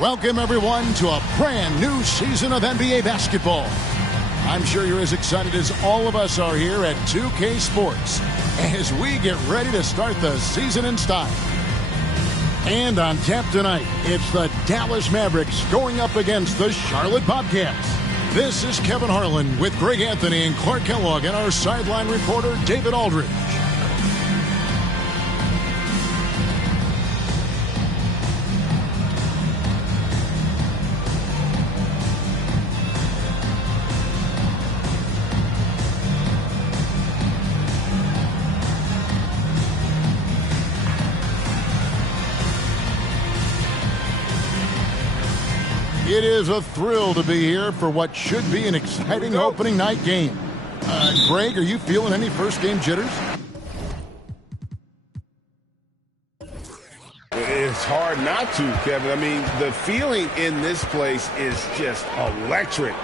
Welcome, everyone, to a brand new season of NBA basketball. I'm sure you're as excited as all of us are here at 2K Sports as we get ready to start the season in style. And on tap tonight, it's the Dallas Mavericks going up against the Charlotte Bobcats. This is Kevin Harlan with Greg Anthony and Clark Kellogg and our sideline reporter, David Aldridge. It is a thrill to be here for what should be an exciting opening night game. Greg, are you feeling any first game jitters? It's hard not to, Kevin. I mean, the feeling in this place is just electric.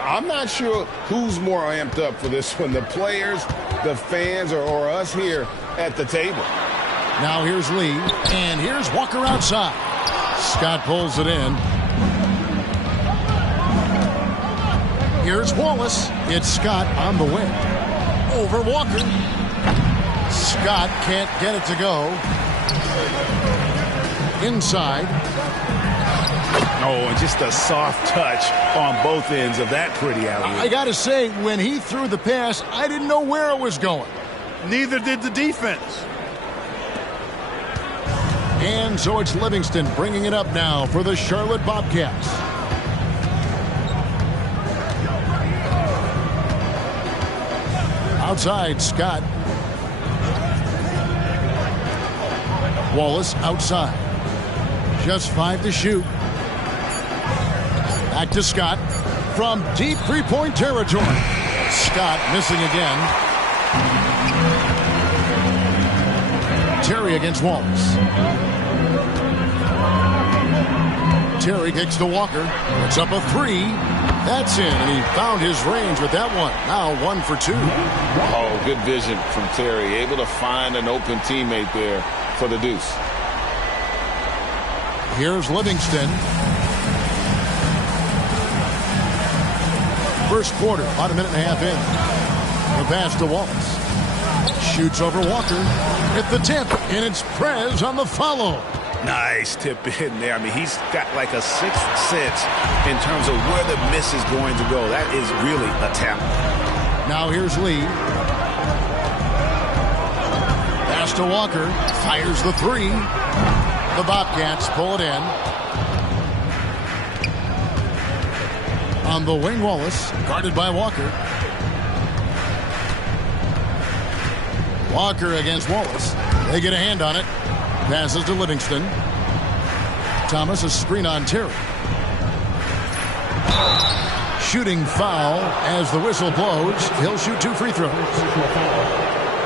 I'm not sure who's more amped up for this one, the players, the fans, or us here at the table. Now here's Lee, and here's Walker outside. Scott pulls it in. Here's Wallace. It's Scott on the wing. Over Walker. Scott can't get it to go. Inside. Oh, and just a soft touch on both ends of that pretty alley. I got to say, when he threw the pass, I didn't know where it was going. Neither did the defense. And so it's Livingston bringing it up now for the Charlotte Bobcats. Outside, Scott. Wallace outside. Just 5 to shoot. Back to Scott from deep three-point territory. Scott missing again. Terry against Wallace. Terry kicks to Walker. Puts up a three. That's in, and he found his range with that one. Now 1 for 2. Oh, good vision from Terry. Able to find an open teammate there for the deuce. Here's Livingston. First quarter, about a minute and a half in. The pass to Wallace. Shoots over Walker. Hit the tip, and it's Prez on the follow. Nice tip in there. I mean, he's got like a sixth sense in terms of where the miss is going to go. That is really a talent. Now here's Lee. Pass to Walker. Fires the three. The Bobcats pull it in. On the wing, Wallace. Guarded by Walker. Walker against Wallace. They get a hand on it. Passes to Livingston. Thomas, a screen on Terry. Shooting foul as the whistle blows. He'll shoot 2 free throws.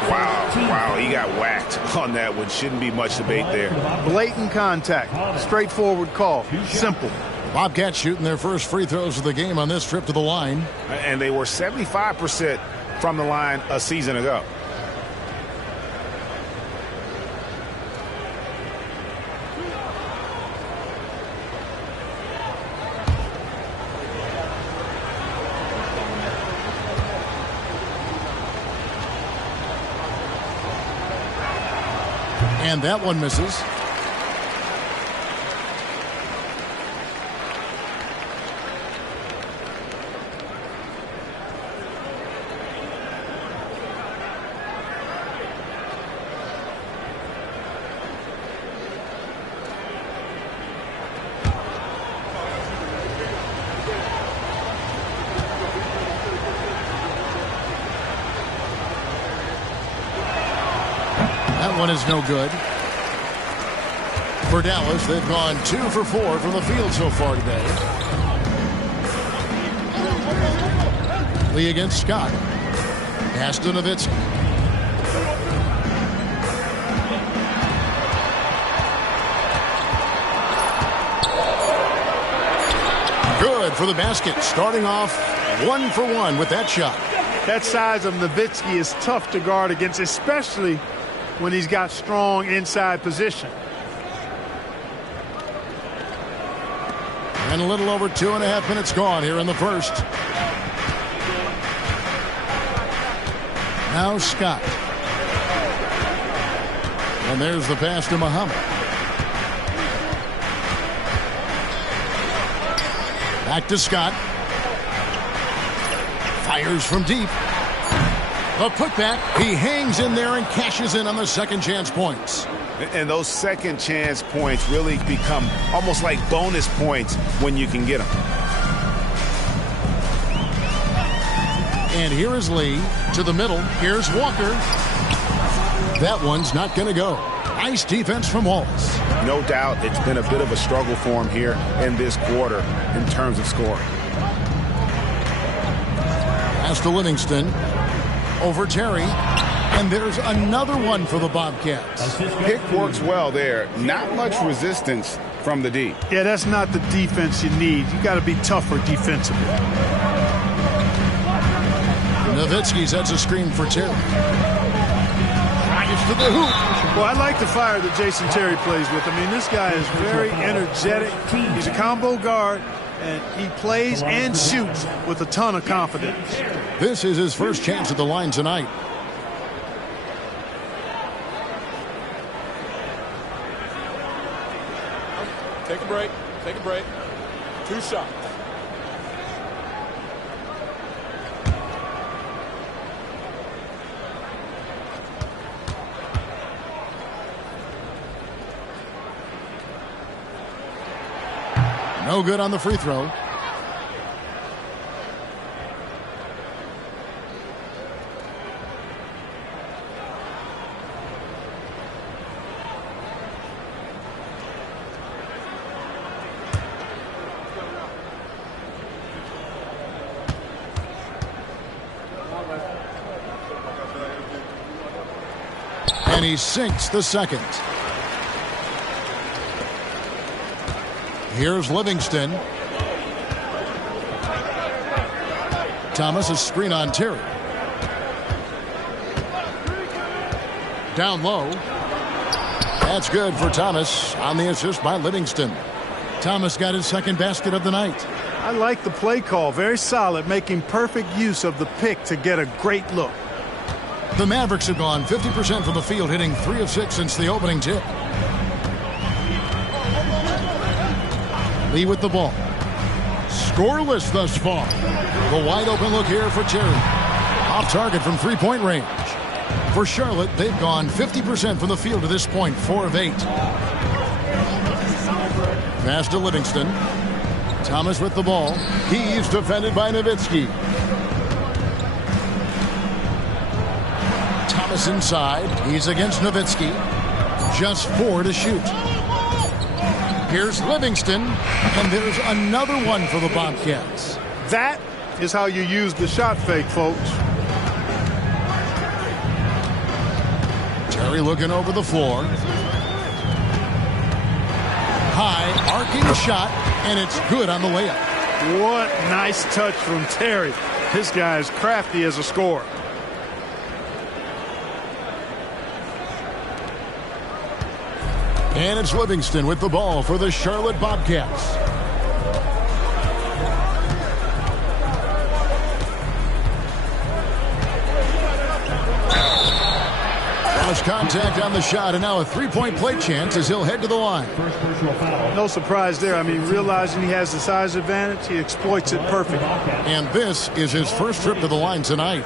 Wow, he got whacked on that one. Shouldn't be much debate there. Blatant contact. Straightforward call. Simple. Bobcats shooting their first free throws of the game on this trip to the line. And they were 75% from the line a season ago. And that one misses. That one is no good. For Dallas, they've gone 2 for 4 from the field so far today. Lee against Scott. Pass to Nowitzki. Good for the basket. Starting off 1 for 1 with that shot. That size of Nowitzki is tough to guard against, especially when he's got strong inside position. And a little over 2.5 minutes gone here in the first. Now Scott. And there's the pass to Muhammad. Back to Scott. Fires from deep. A putback. He hangs in there and cashes in on the second chance points. And those second chance points really become almost like bonus points when you can get them. And here is Lee to the middle. Here's Walker. That one's not going to go. Nice defense from Wallace. No doubt it's been a bit of a struggle for him here in this quarter in terms of scoring. Pass to Livingston. Over Terry. And there's another one for the Bobcats. Pick works well there. Not much resistance from the D. Yeah, that's not the defense you need. You got to be tougher defensively. Nowitzki sets a screen for Terry. Drives to the hoop. Well, I like the fire that Jason Terry plays with. I mean, this guy is very energetic. He's a combo guard, and he plays and shoots with a ton of confidence. This is his first chance at the line tonight. Take a break. Take a break. 2 shots. No good on the free throw. And he sinks the second. Here's Livingston. Thomas, a screen on Terry. Down low. That's good for Thomas on the assist by Livingston. Thomas got his second basket of the night. I like the play call. Very solid, making perfect use of the pick to get a great look. The Mavericks have gone 50% from the field, hitting 3 of 6 since the opening tip. Lee with the ball. Scoreless thus far. The wide open look here for Terry. Off target from three-point range. For Charlotte, they've gone 50% from the field to this point, 4 of 8. Pass to Livingston. Thomas with the ball. He's defended by Nowitzki. Thomas inside. He's against Nowitzki. Just 4 to shoot. Here's Livingston, and there's another one for the Bobcats. That is how you use the shot fake, folks. Terry looking over the floor. High, arcing shot, and it's good on the layup. What nice touch from Terry. This guy is crafty as a scorer. And it's Livingston with the ball for the Charlotte Bobcats. Cross contact on the shot, and now a three-point play chance as he'll head to the line. No surprise there. I mean, realizing he has the size advantage, he exploits it perfectly. And this is his first trip to the line tonight.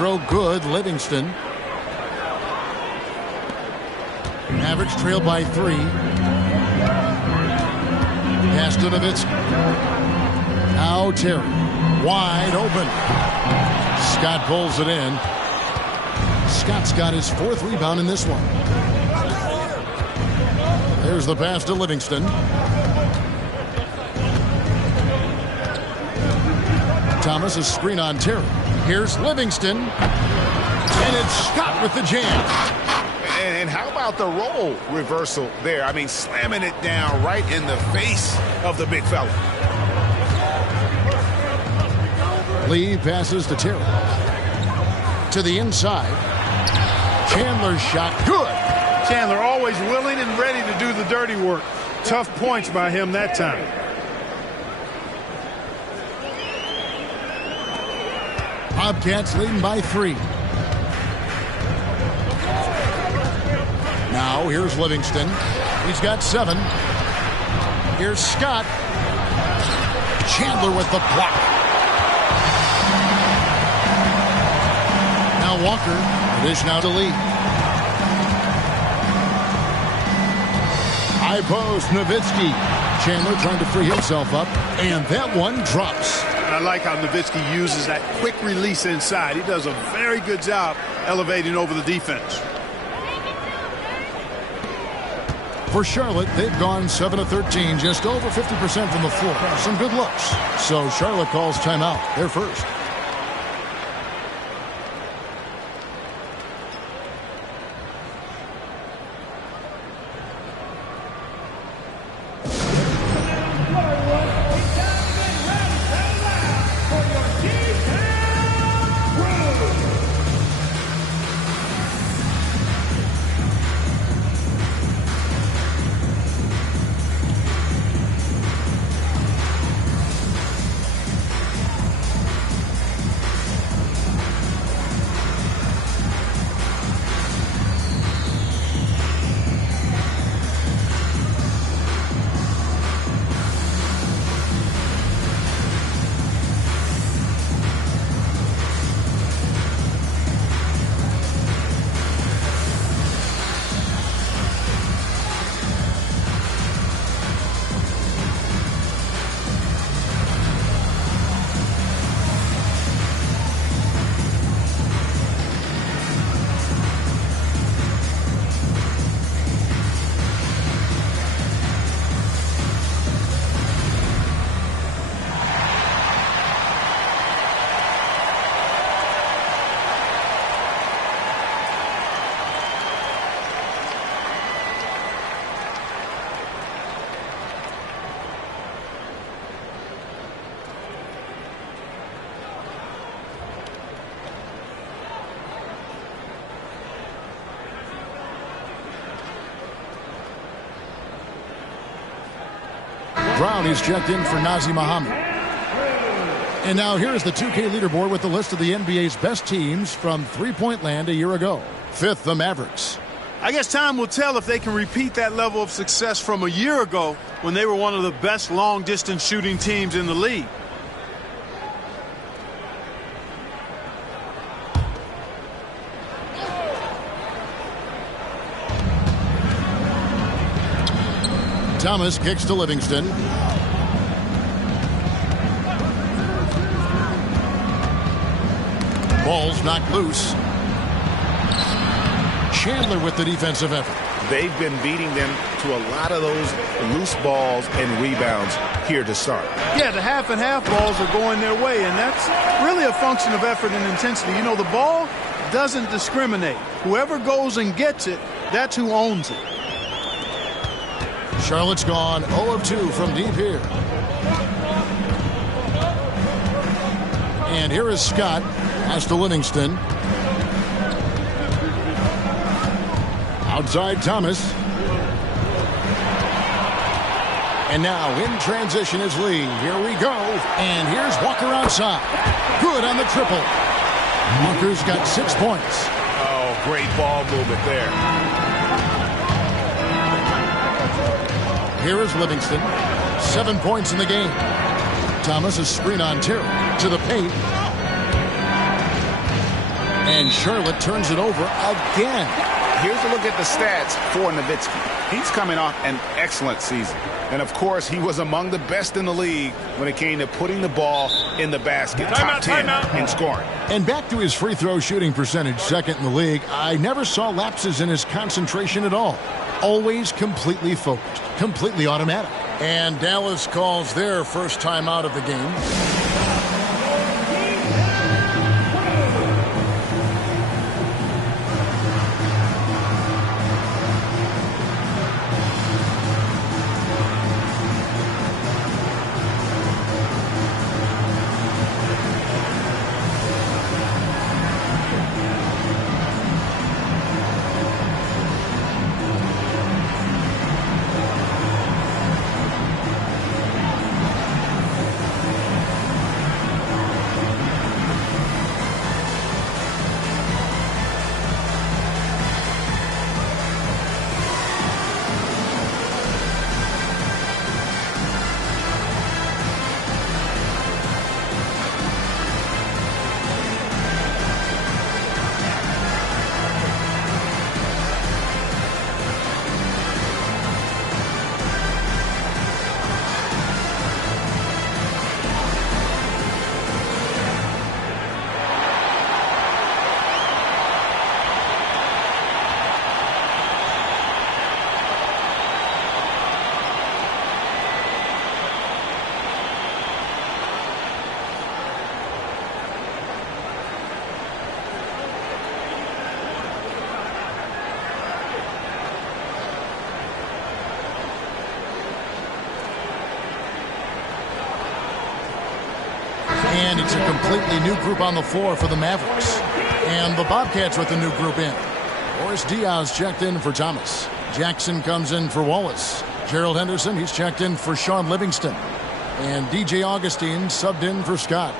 Throw good. Livingston. Mavericks trail by 3. Pass to Nowitzki. Now Terry. Wide open. Scott pulls it in. Scott's got his 4th rebound in this one. There's the pass to Livingston. Thomas, a screen on Terry. Here's Livingston. And it's Scott with the jam. And how about the role reversal there? I mean, slamming it down right in the face of the big fella. Lee passes to Terry. To the inside. Chandler's shot. Good. Chandler always willing and ready to do the dirty work. Tough points by him that time. Bobcats leading by 3. Now here's Livingston. He's got 7. Here's Scott. Chandler with the block. Now Walker. It is now to Lee. High post, Nowitzki. Chandler trying to free himself up. And that one drops. I like how Nowitzki uses that quick release inside. He does a very good job elevating over the defense. For Charlotte, they've gone 7 of 13, just over 50% from the floor. Some good looks. So Charlotte calls timeout. They're first. Brown is checked in for Nazir Muhammad. And now here's the 2K leaderboard with the list of the NBA's best teams from three-point land a year ago. 5th, the Mavericks. I guess time will tell if they can repeat that level of success from a year ago when they were one of the best long-distance shooting teams in the league. Thomas kicks to Livingston. Ball's knocked loose. Chandler with the defensive effort. They've been beating them to a lot of those loose balls and rebounds here to start. Yeah, the half and half balls are going their way, and that's really a function of effort and intensity. You know, the ball doesn't discriminate. Whoever goes and gets it, that's who owns it. Charlotte's gone 0 of 2 from deep here. And here is Scott. Pass to Livingston. Outside Thomas. And now in transition is Lee. Here we go. And here's Walker outside. Good on the triple. Walker's got 6 points. Oh, great ball movement there. Here is Livingston. 7 points in the game. Thomas a screen on Terry to the paint. And Charlotte turns it over again. Here's a look at the stats for Nowitzki. He's coming off an excellent season. And, of course, he was among the best in the league when it came to putting the ball in the basket. Top 10 in scoring. And back to his free throw shooting percentage, 2nd in the league. I never saw lapses in his concentration at all. Always completely focused, completely automatic. And Dallas calls their first timeout of the game. And it's a completely new group on the floor for the Mavericks. And the Bobcats with a new group in. Boris Diaz checked in for Thomas. Jackson comes in for Wallace. Gerald Henderson, he's checked in for Sean Livingston. And DJ Augustine subbed in for Scott.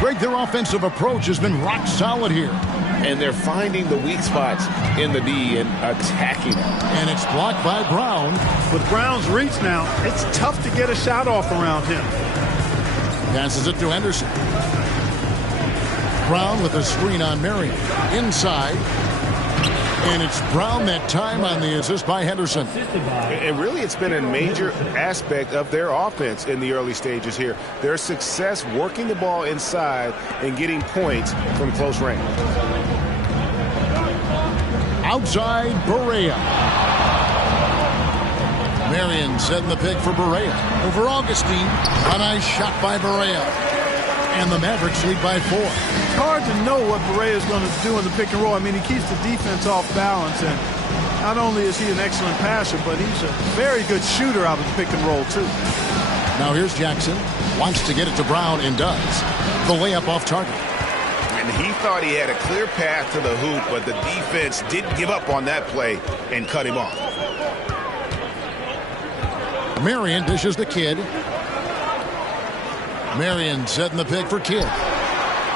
Greg, their offensive approach has been rock solid here. And they're finding the weak spots in the D and attacking them. And it's blocked by Brown. With Brown's reach now, it's tough to get a shot off around him. Passes it to Henderson. Brown with a screen on Marion. Inside. And it's Brown that time on the assist by Henderson. And really, it's been a major aspect of their offense in the early stages here. Their success working the ball inside and getting points from close range. Outside, Barea. Marion setting the pick for Barea. Over Augustine. A nice shot by Barea. And the Mavericks lead by 4. It's hard to know what Barea is going to do in the pick and roll. I mean, he keeps the defense off balance, and not only is he an excellent passer, but he's a very good shooter out of the pick and roll, too. Now here's Jackson. Wants to get it to Brown and does. The layup off target. And he thought he had a clear path to the hoop, but the defense didn't give up on that play and cut him off. Marion dishes the Kid. Marion setting the pick for Kidd.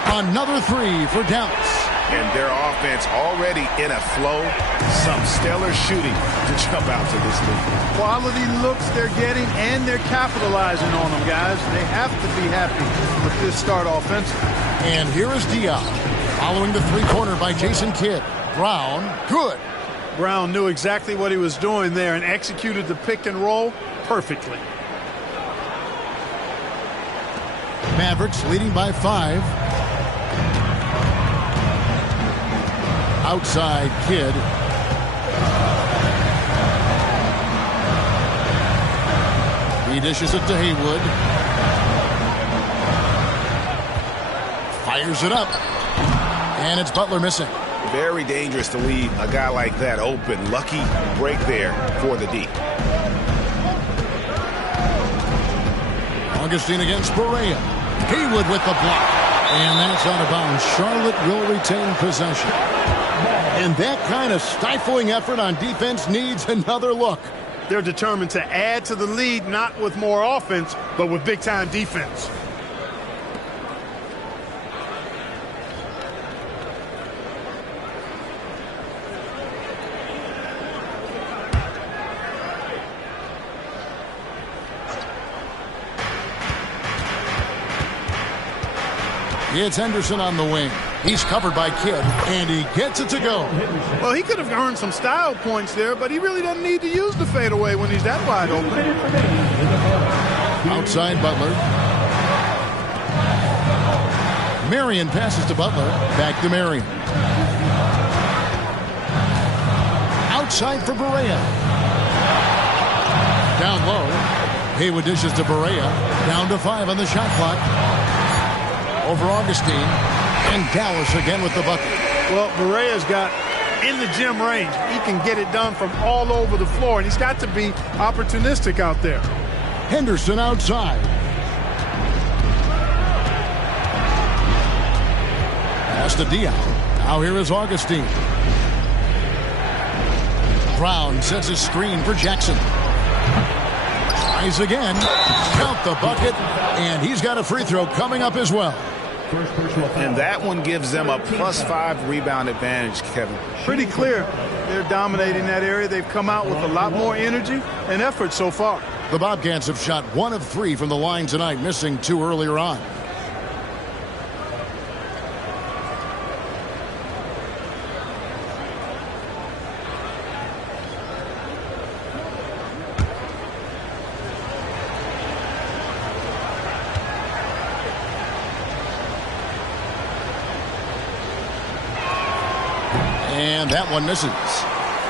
Another three for Dallas. And their offense already in a flow. Some stellar shooting to jump out to this lead. Quality looks they're getting, and they're capitalizing on them, guys. They have to be happy with this start offensively. And here is Diaz. Following the three-pointer by Jason Kidd. Brown, good. Brown knew exactly what he was doing there and executed the pick and roll perfectly. Mavericks leading by 5. Outside Kidd. He dishes it to Haywood. Fires it up. And it's Butler missing. Very dangerous to leave a guy like that open. Lucky break there for the D. Augustine against Barea. Haywood with the block. And that's out of bounds. Charlotte will retain possession. And that kind of stifling effort on defense needs another look. They're determined to add to the lead, not with more offense, but with big-time defense. It's Henderson on the wing. He's covered by Kidd, and he gets it to go. Well, he could have earned some style points there, but he really doesn't need to use the fadeaway when he's that wide open. Outside Butler. Marion passes to Butler. Back to Marion. Outside for Barea. Down low. Haywood dishes to Barea. Down to 5 on the shot clock. Over Augustine, and Dallas again with the bucket. Well, Barea's got in the gym range. He can get it done from all over the floor, and he's got to be opportunistic out there. Henderson outside. Pass to Diaz. Now here is Augustine. Brown sets a screen for Jackson. Tries again. Count the bucket, and he's got a free throw coming up as well. And that one gives them a +5 rebound advantage, Kevin. Pretty clear. They're dominating that area. They've come out with a lot more energy and effort so far. The Bobcats have shot 1 of 3 from the line tonight, missing 2 earlier on. And that one misses.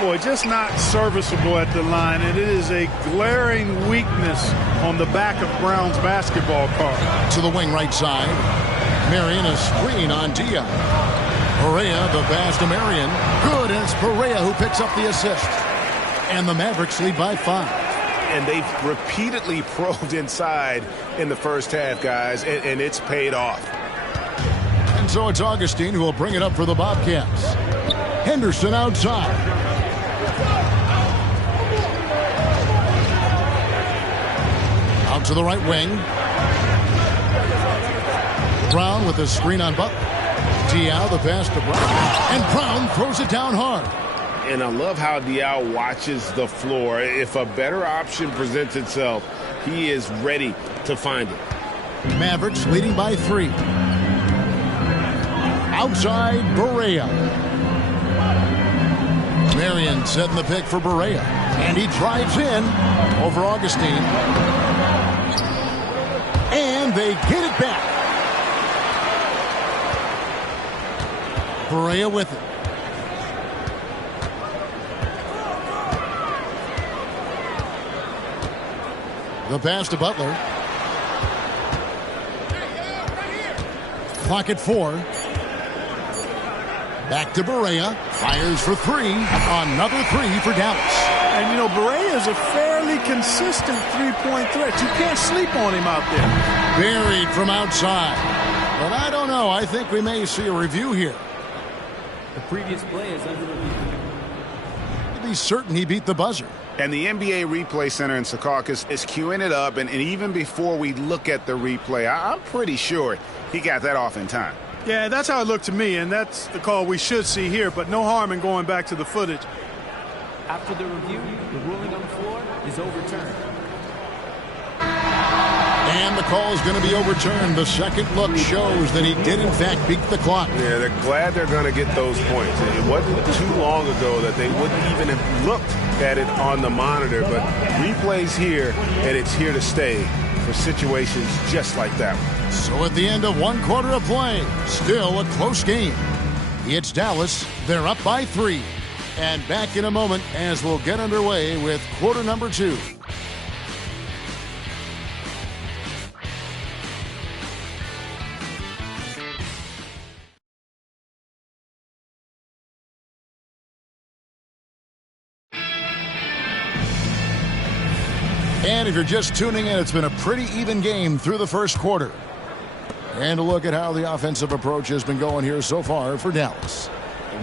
Boy, just not serviceable at the line, and it is a glaring weakness on the back of Brown's basketball card. To the wing right side. Marion a screen on Diaz. Perea, the pass to Marion. Good, and it's Perea who picks up the assist. And the Mavericks lead by 5. And they've repeatedly probed inside in the first half, guys, and it's paid off. And so it's Augustine who will bring it up for the Bobcats. Henderson outside. Out to the right wing. Brown with the screen on Butler. Diaw, the pass to Brown. And Brown throws it down hard. And I love how Diaw watches the floor. If a better option presents itself, he is ready to find it. Mavericks leading by 3. Outside, Perea. Marion setting the pick for Perea. And he drives in over Augustine. And they get it back. Perea with it. The pass to Butler. Clock at 4. Back to Perea. Fires for 3. Another 3 for Dallas. And, you know, Perea is a fairly consistent three-point threat. You can't sleep on him out there. Buried from outside. But I don't know. I think we may see a review here. The previous play is under review. To be certain he beat the buzzer. And the NBA Replay Center in Secaucus is queuing it up. And even before we look at the replay, I'm pretty sure he got that off in time. Yeah, that's how it looked to me, and that's the call we should see here, but no harm in going back to the footage. After the review, the ruling on the floor is overturned. And the call is going to be overturned. The second look shows that he did, in fact, beat the clock. Yeah, they're glad they're going to get those points. It wasn't too long ago that they wouldn't even have looked at it on the monitor, but replay's here, and it's here to stay for situations just like that one. So at the end of 1 quarter of play, still a close game. It's Dallas. They're up by 3. And back in a moment as we'll get underway with quarter number 2. And if you're just tuning in, it's been a pretty even game through the first quarter. And a look at how the offensive approach has been going here so far for Dallas.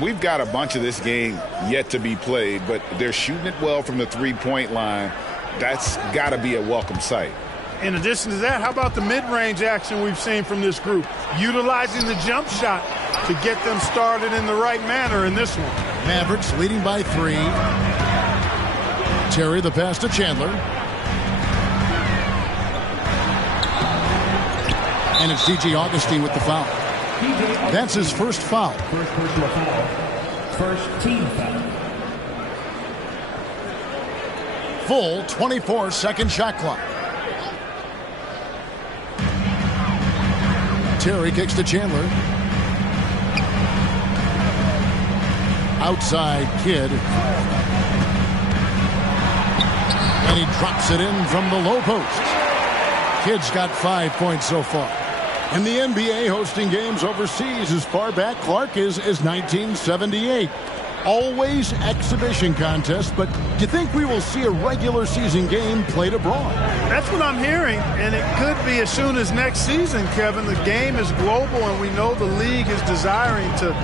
We've got a bunch of this game yet to be played, but they're shooting it well from the three-point line. That's got to be a welcome sight. In addition to that, how about the mid-range action we've seen from this group? Utilizing the jump shot to get them started in the right manner in this one. Mavericks leading by 3. Terry, the pass to Chandler. And it's D.J. Augustine with the foul. That's his first foul. First personal foul. First team foul. Full 24-second shot clock. Terry kicks to Chandler. Outside Kidd. And he drops it in from the low post. Kidd's got 5 points so far. And the NBA hosting games overseas as far back, Clark, is 1978. Always exhibition contests, but do you think we will see a regular season game played abroad? That's what I'm hearing, and it could be as soon as next season, Kevin. The game is global, and we know the league is desiring to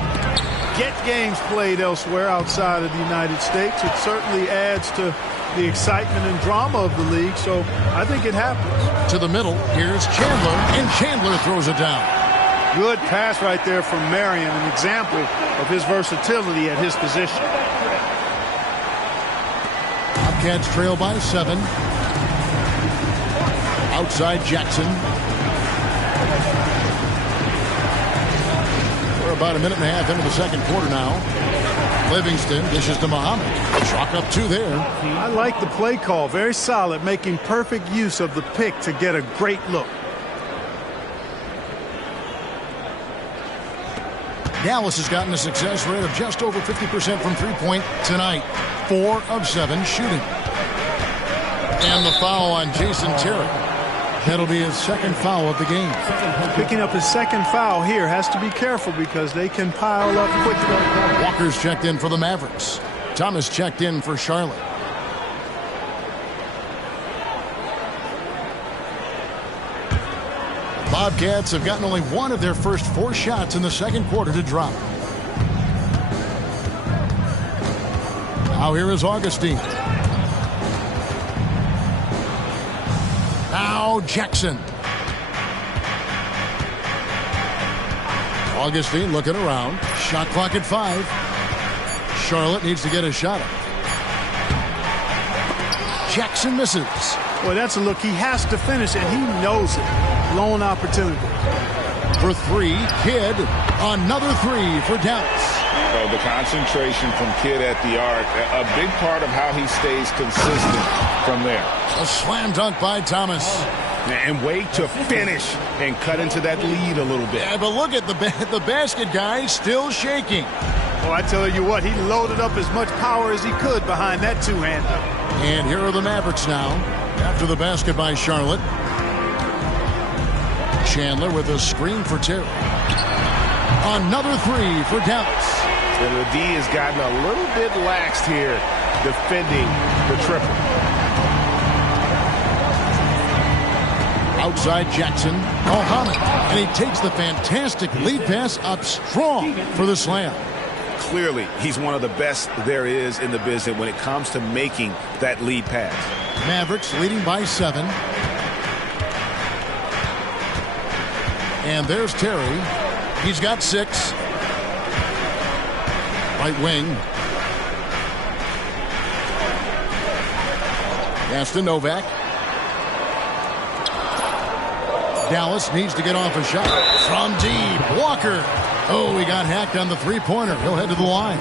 get games played elsewhere outside of the United States. It certainly adds to the excitement and drama of the league, so I think it happens. To the middle, here's Chandler, and Chandler throws it down. Good pass right there from Marion, an example of his versatility at his position. Bobcats trail by 7. Outside Jackson. We're about a minute and a half into the second quarter now. Livingston dishes to Muhammad. Chalk up 2 there. I like the play call. Very solid, making perfect use of the pick to get a great look. Dallas has gotten a success rate of just over 50% from three-point tonight. 4 of 7 shooting. And the foul on Jason Terry. That'll be his second foul of the game. Picking up his second foul here. Has to be careful because they can pile up quickly. Walker's checked in for the Mavericks. Thomas checked in for Charlotte. Bobcats have gotten only one of their first 4 shots in the second quarter to drop. Now here is Augustine. Now Jackson. Augustine looking around. Shot clock at 5. Charlotte needs to get a shot up. Jackson misses. Boy, that's a look. He has to finish, and he knows it. Lone opportunity. For 3, Kidd. Another 3 for Dallas. Oh, the concentration from Kidd at the arc, a big part of how he stays consistent from there. A slam dunk by Thomas. And wait to finish and cut into that lead a little bit. Yeah, but look at the basket guy still shaking. Oh, I tell you what, he loaded up as much power as he could behind that two-hander. And here are the Mavericks now. After the basket by Charlotte. Chandler with a screen for Terry. Another 3 for Dallas. And the D has gotten a little bit laxed here defending the triple. Outside Jackson. Mohammed. And he takes the fantastic lead pass up strong for the slam. Clearly, he's one of the best there is in the business when it comes to making that lead pass. Mavericks leading by 7. And there's Terry. He's got 6. Right wing. Pass to Novak. Dallas needs to get off a shot. From deep. Walker. Oh, he got hacked on the three-pointer. He'll head to the line.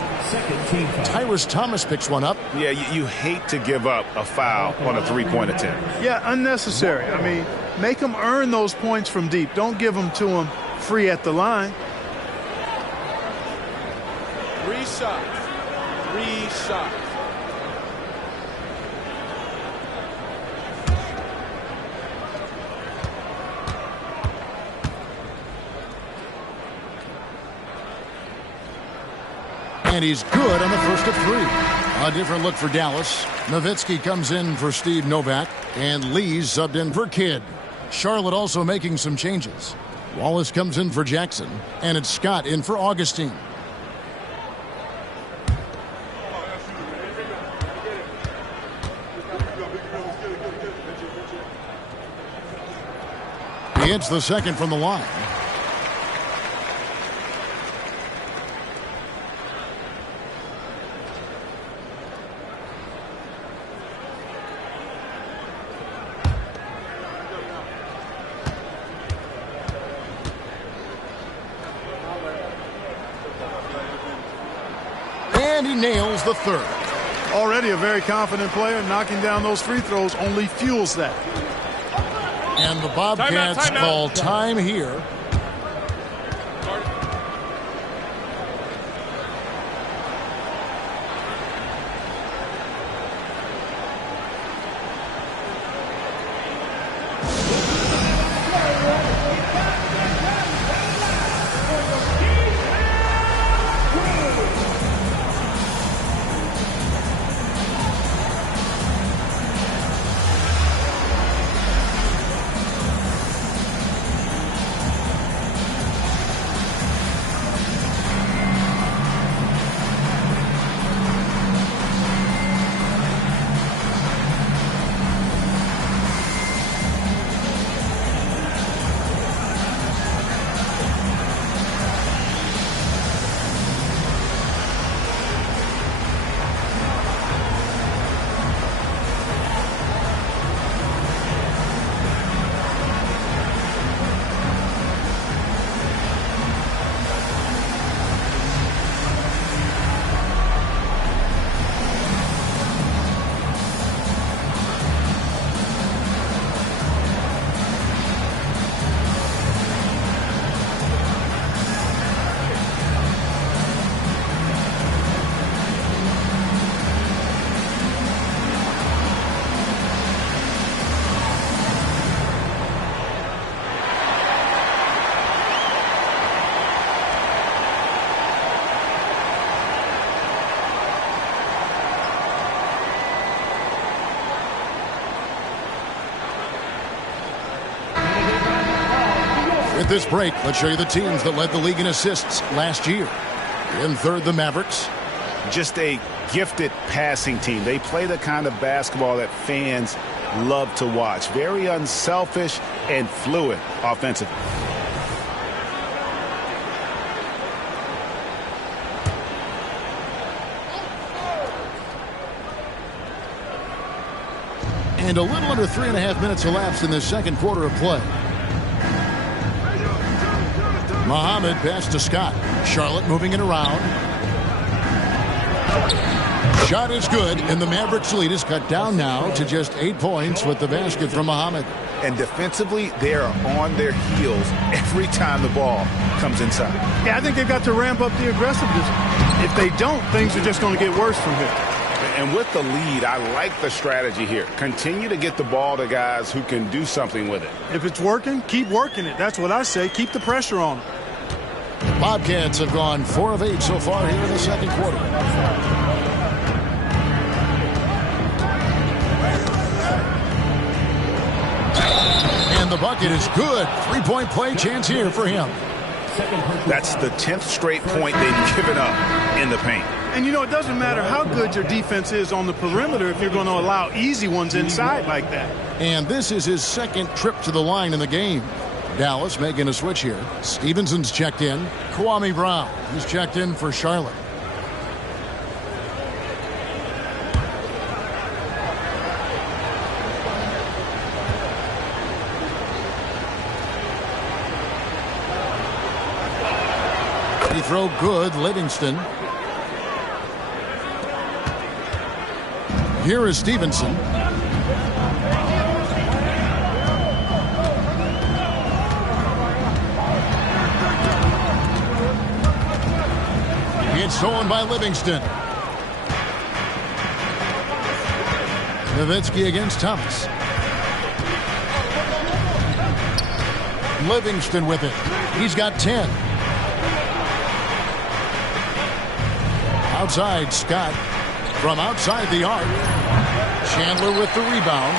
Tyrus Thomas picks one up. Yeah, you hate to give up a foul on a three-point attempt. Yeah, unnecessary. I mean, make them earn those points from deep. Don't give them to them free at the line. 3 shots. 3 shots. And he's good on the first of 3. A different look for Dallas. Nowitzki comes in for Steve Novak. And Lee's subbed in for Kidd. Charlotte also making some changes. Wallace comes in for Jackson. And it's Scott in for Augustine. He hits the second from the line. And he nails the third. Already a very confident player. Knocking down those free throws only fuels that. And the Bobcats call time here. With this break, let's show you the teams that led the league in assists last year. In third, the Mavericks. Just a gifted passing team. They play the kind of basketball that fans love to watch. Very unselfish and fluid offensively. And a little under 3.5 minutes elapsed in the second quarter of play. Muhammad pass to Scott. Charlotte moving it around. Shot is good, and the Mavericks lead is cut down now to just 8 points with the basket from Muhammad. And defensively, they are on their heels every time the ball comes inside. Yeah, I think they've got to ramp up the aggressiveness. If they don't, things are just going to get worse from here. And with the lead, I like the strategy here. Continue to get the ball to guys who can do something with it. If it's working, keep working it. That's what I say. Keep the pressure on them. Bobcats have gone 4 of 8 so far here in the second quarter. And the bucket is good. 3-point play chance here for him. That's the 10th straight point they've given up in the paint. And, you know, it doesn't matter how good your defense is on the perimeter if you're going to allow easy ones inside like that. And this is his second trip to the line in the game. Dallas making a switch here. Stevenson's checked in. Kwame Brown, who's checked in for Charlotte. Free throw good, Livingston. Here is Stevenson. It's stolen by Livingston. Nowitzki against Thomas. Livingston with it. He's got 10. Outside, Scott. From outside the arc. Chandler with the rebound.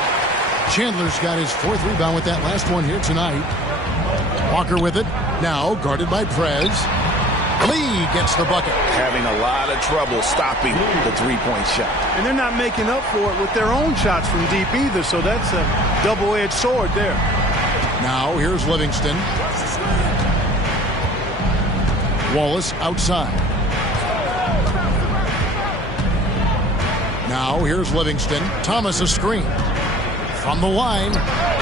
Chandler's got his 4th rebound with that last one here tonight. Walker with it. Now guarded by Prez. Lee gets the bucket. Having a lot of trouble stopping the 3-point shot. And they're not making up for it with their own shots from deep either, so that's a double-edged sword there. Now here's Livingston. Wallace outside. Now here's Livingston. Thomas a screen. From the line.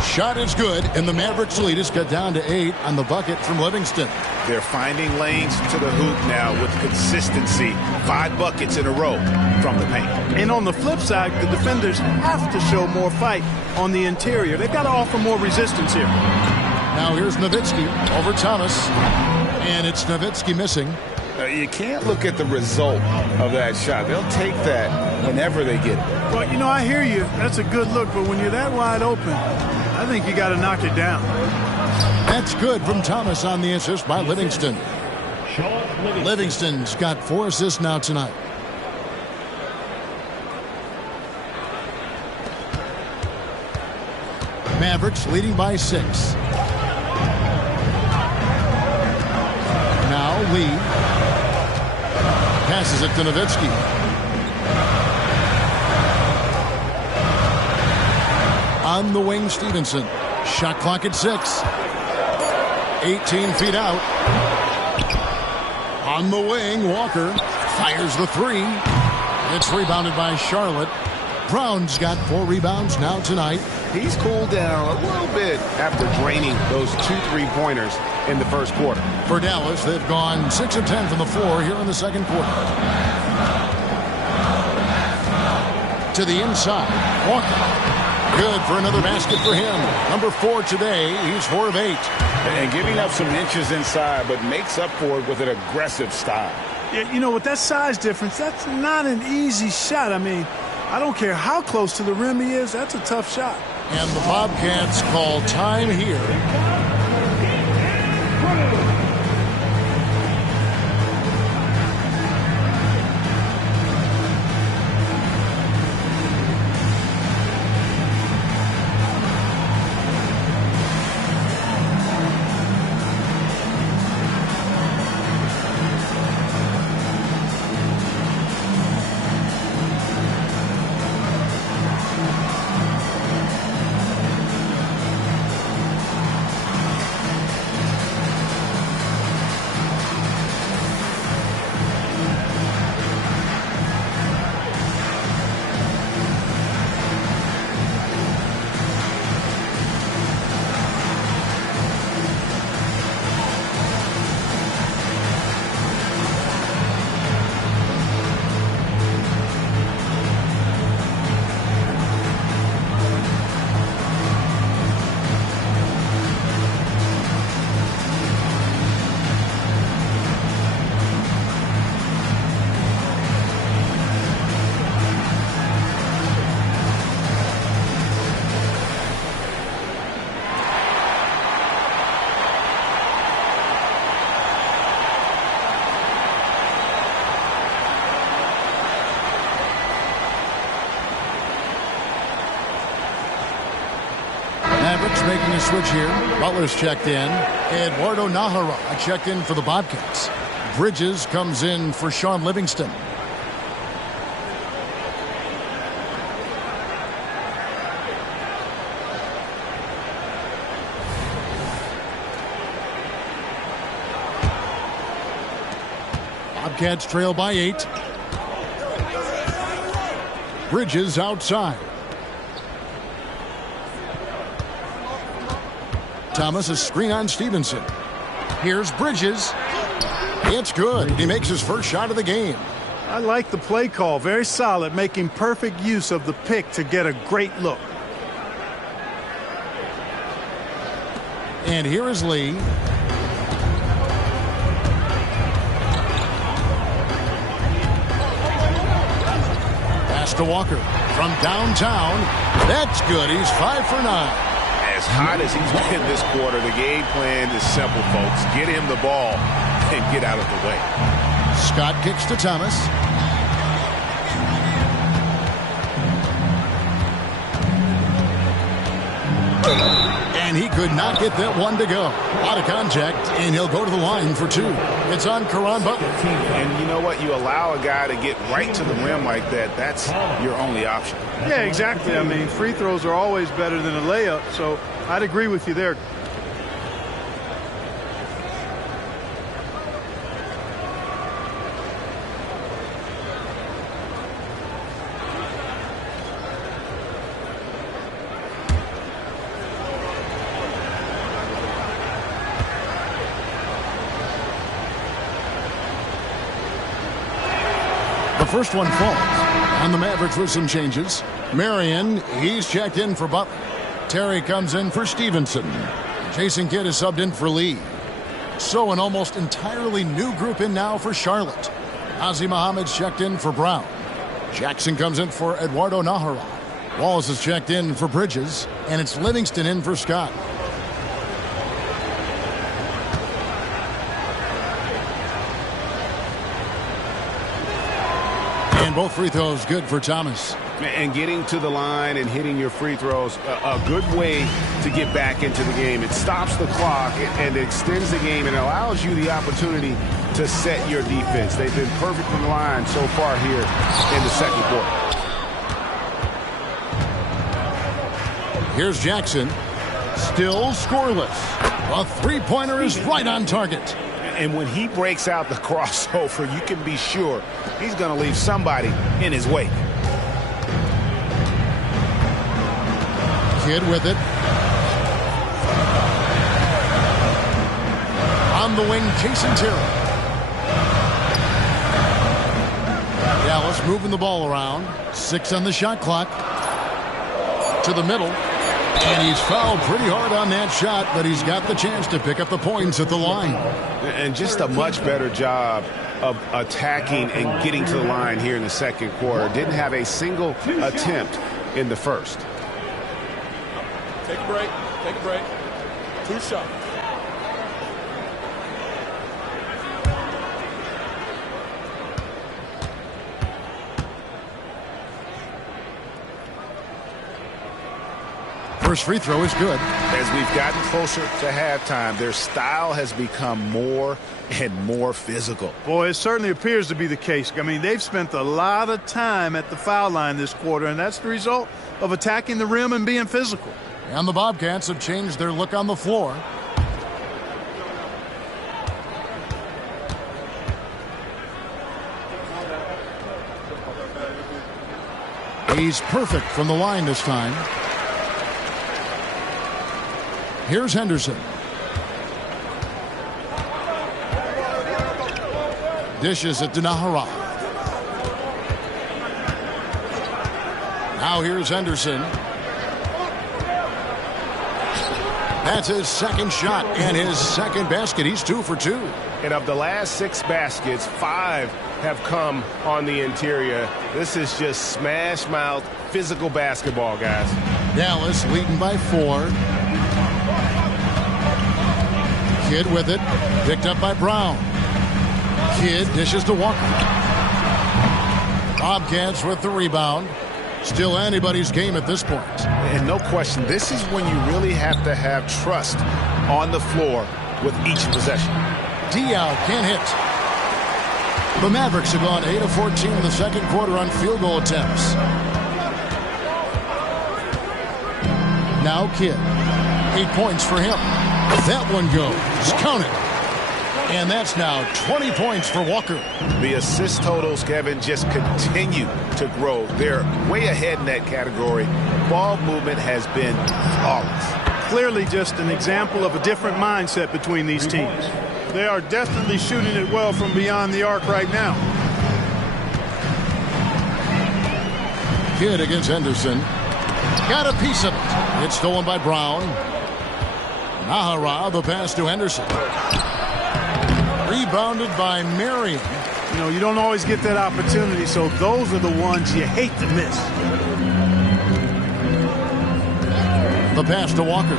Shot is good, and the Mavericks lead is cut down to 8 on the bucket from Livingston. They're finding lanes to the hoop now with consistency. 5 buckets in a row from the paint. And on the flip side, the defenders have to show more fight on the interior. They've got to offer more resistance here. Now here's Nowitzki over Thomas. And it's Nowitzki missing. You can't look at the result of that shot. They'll take that whenever they get it. Well, you know, I hear you. That's a good look. But when you're that wide open, I think you got to knock it down. That's good from Thomas on the assist by Livingston. Livingston's got 4 assists now tonight. Mavericks leading by 6. Now Lee passes it to Nowitzki. On the wing, Stevenson. Shot clock at 6. 18 feet out. On the wing, Walker fires the 3. It's rebounded by Charlotte. Brown's got 4 rebounds now tonight. He's cooled down a little bit after draining those 2 3-pointers in the first quarter. For Dallas, they've gone 6 of 10 from the floor here in the second quarter. To the inside, Walker. Good for another basket for him. Number 4 today. He's 4 of 8. And giving up some inches inside, but makes up for it with an aggressive style. Yeah, you know, with that size difference, that's not an easy shot. I mean, I don't care how close to the rim he is. That's a tough shot. And the Bobcats call time here. making a switch here. Butler's checked in. Eduardo Nahara checked in for the Bobcats. Bridges comes in for Sean Livingston. Bobcats trail by 8. Bridges outside. Thomas a screen on Stevenson. Here's Bridges. It's good. He makes his first shot of the game. I like the play call. Very solid, making perfect use of the pick to get a great look. And here is Lee. Pass to Walker from downtown. That's good. He's 5 for 9. As hot as he's been this quarter, the game plan is simple, folks. Get him the ball and get out of the way. Scott kicks to Thomas. And he could not get that one to go. Out of contact, and he'll go to the line for 2. It's on Caron Butler. And you know what? You allow a guy to get right to the rim like that. That's your only option. Yeah, exactly. I mean, free throws are always better than a layup, so I'd agree with you there. The first one falls, and the Mavericks with some changes. Marion, he's checked in for Butler. Terry comes in for Stevenson. Jason Kidd is subbed in for Lee. So an almost entirely new group in now for Charlotte. Ozzie Muhammad's checked in for Brown. Jackson comes in for Eduardo Nahara. Wallace is checked in for Bridges, and it's Livingston in for Scott. Both free throws good for Thomas. And getting to the line and hitting your free throws, a good way to get back into the game. It stops the clock and extends the game and allows you the opportunity to set your defense. They've been perfect from the line so far here in the second quarter. Here's Jackson. Still scoreless. A three-pointer is right on target. And when he breaks out the crossover, you can be sure he's going to leave somebody in his wake. Kidd with it. On the wing, Jason Terry. Dallas moving the ball around. 6 on the shot clock. To the middle. And he's fouled pretty hard on that shot, but he's got the chance to pick up the points at the line. And just a much better job of attacking and getting to the line here in the second quarter. Didn't have a single attempt in the first. Take a break. Take a break. 2 shots. First free throw is good. As we've gotten closer to halftime, their style has become more and more physical. Boy, it certainly appears to be the case. I mean, they've spent a lot of time at the foul line this quarter, and that's the result of attacking the rim and being physical. And the Bobcats have changed their look on the floor. He's perfect from the line this time. Here's Henderson. Dishes it to Nahara. Now here's Henderson. That's his second shot and his second basket. He's 2 for 2. And of the last 6 baskets, 5 have come on the interior. This is just smash mouth physical basketball, guys. Dallas leading by 4. Kidd with it. Picked up by Brown. Kidd dishes to Walker. Bobcats with the rebound. Still anybody's game at this point. And no question, this is when you really have to have trust on the floor with each possession. Diaw can't hit. The Mavericks have gone 8 of 14 in the second quarter on field goal attempts. Now Kidd. 8 points for him. That one goes. Count it. And that's now 20 points for Walker. The assist totals, Kevin, just continue to grow. They're way ahead in that category. Ball movement has been flawless. Clearly just an example of a different mindset between these teams. They are definitely shooting it well from beyond the arc right now. Kidd against Henderson. Got a piece of it. It's stolen by Brown. Nahara, the pass to Henderson. Rebounded by Marion. You know, you don't always get that opportunity, so those are the ones you hate to miss. The pass to Walker.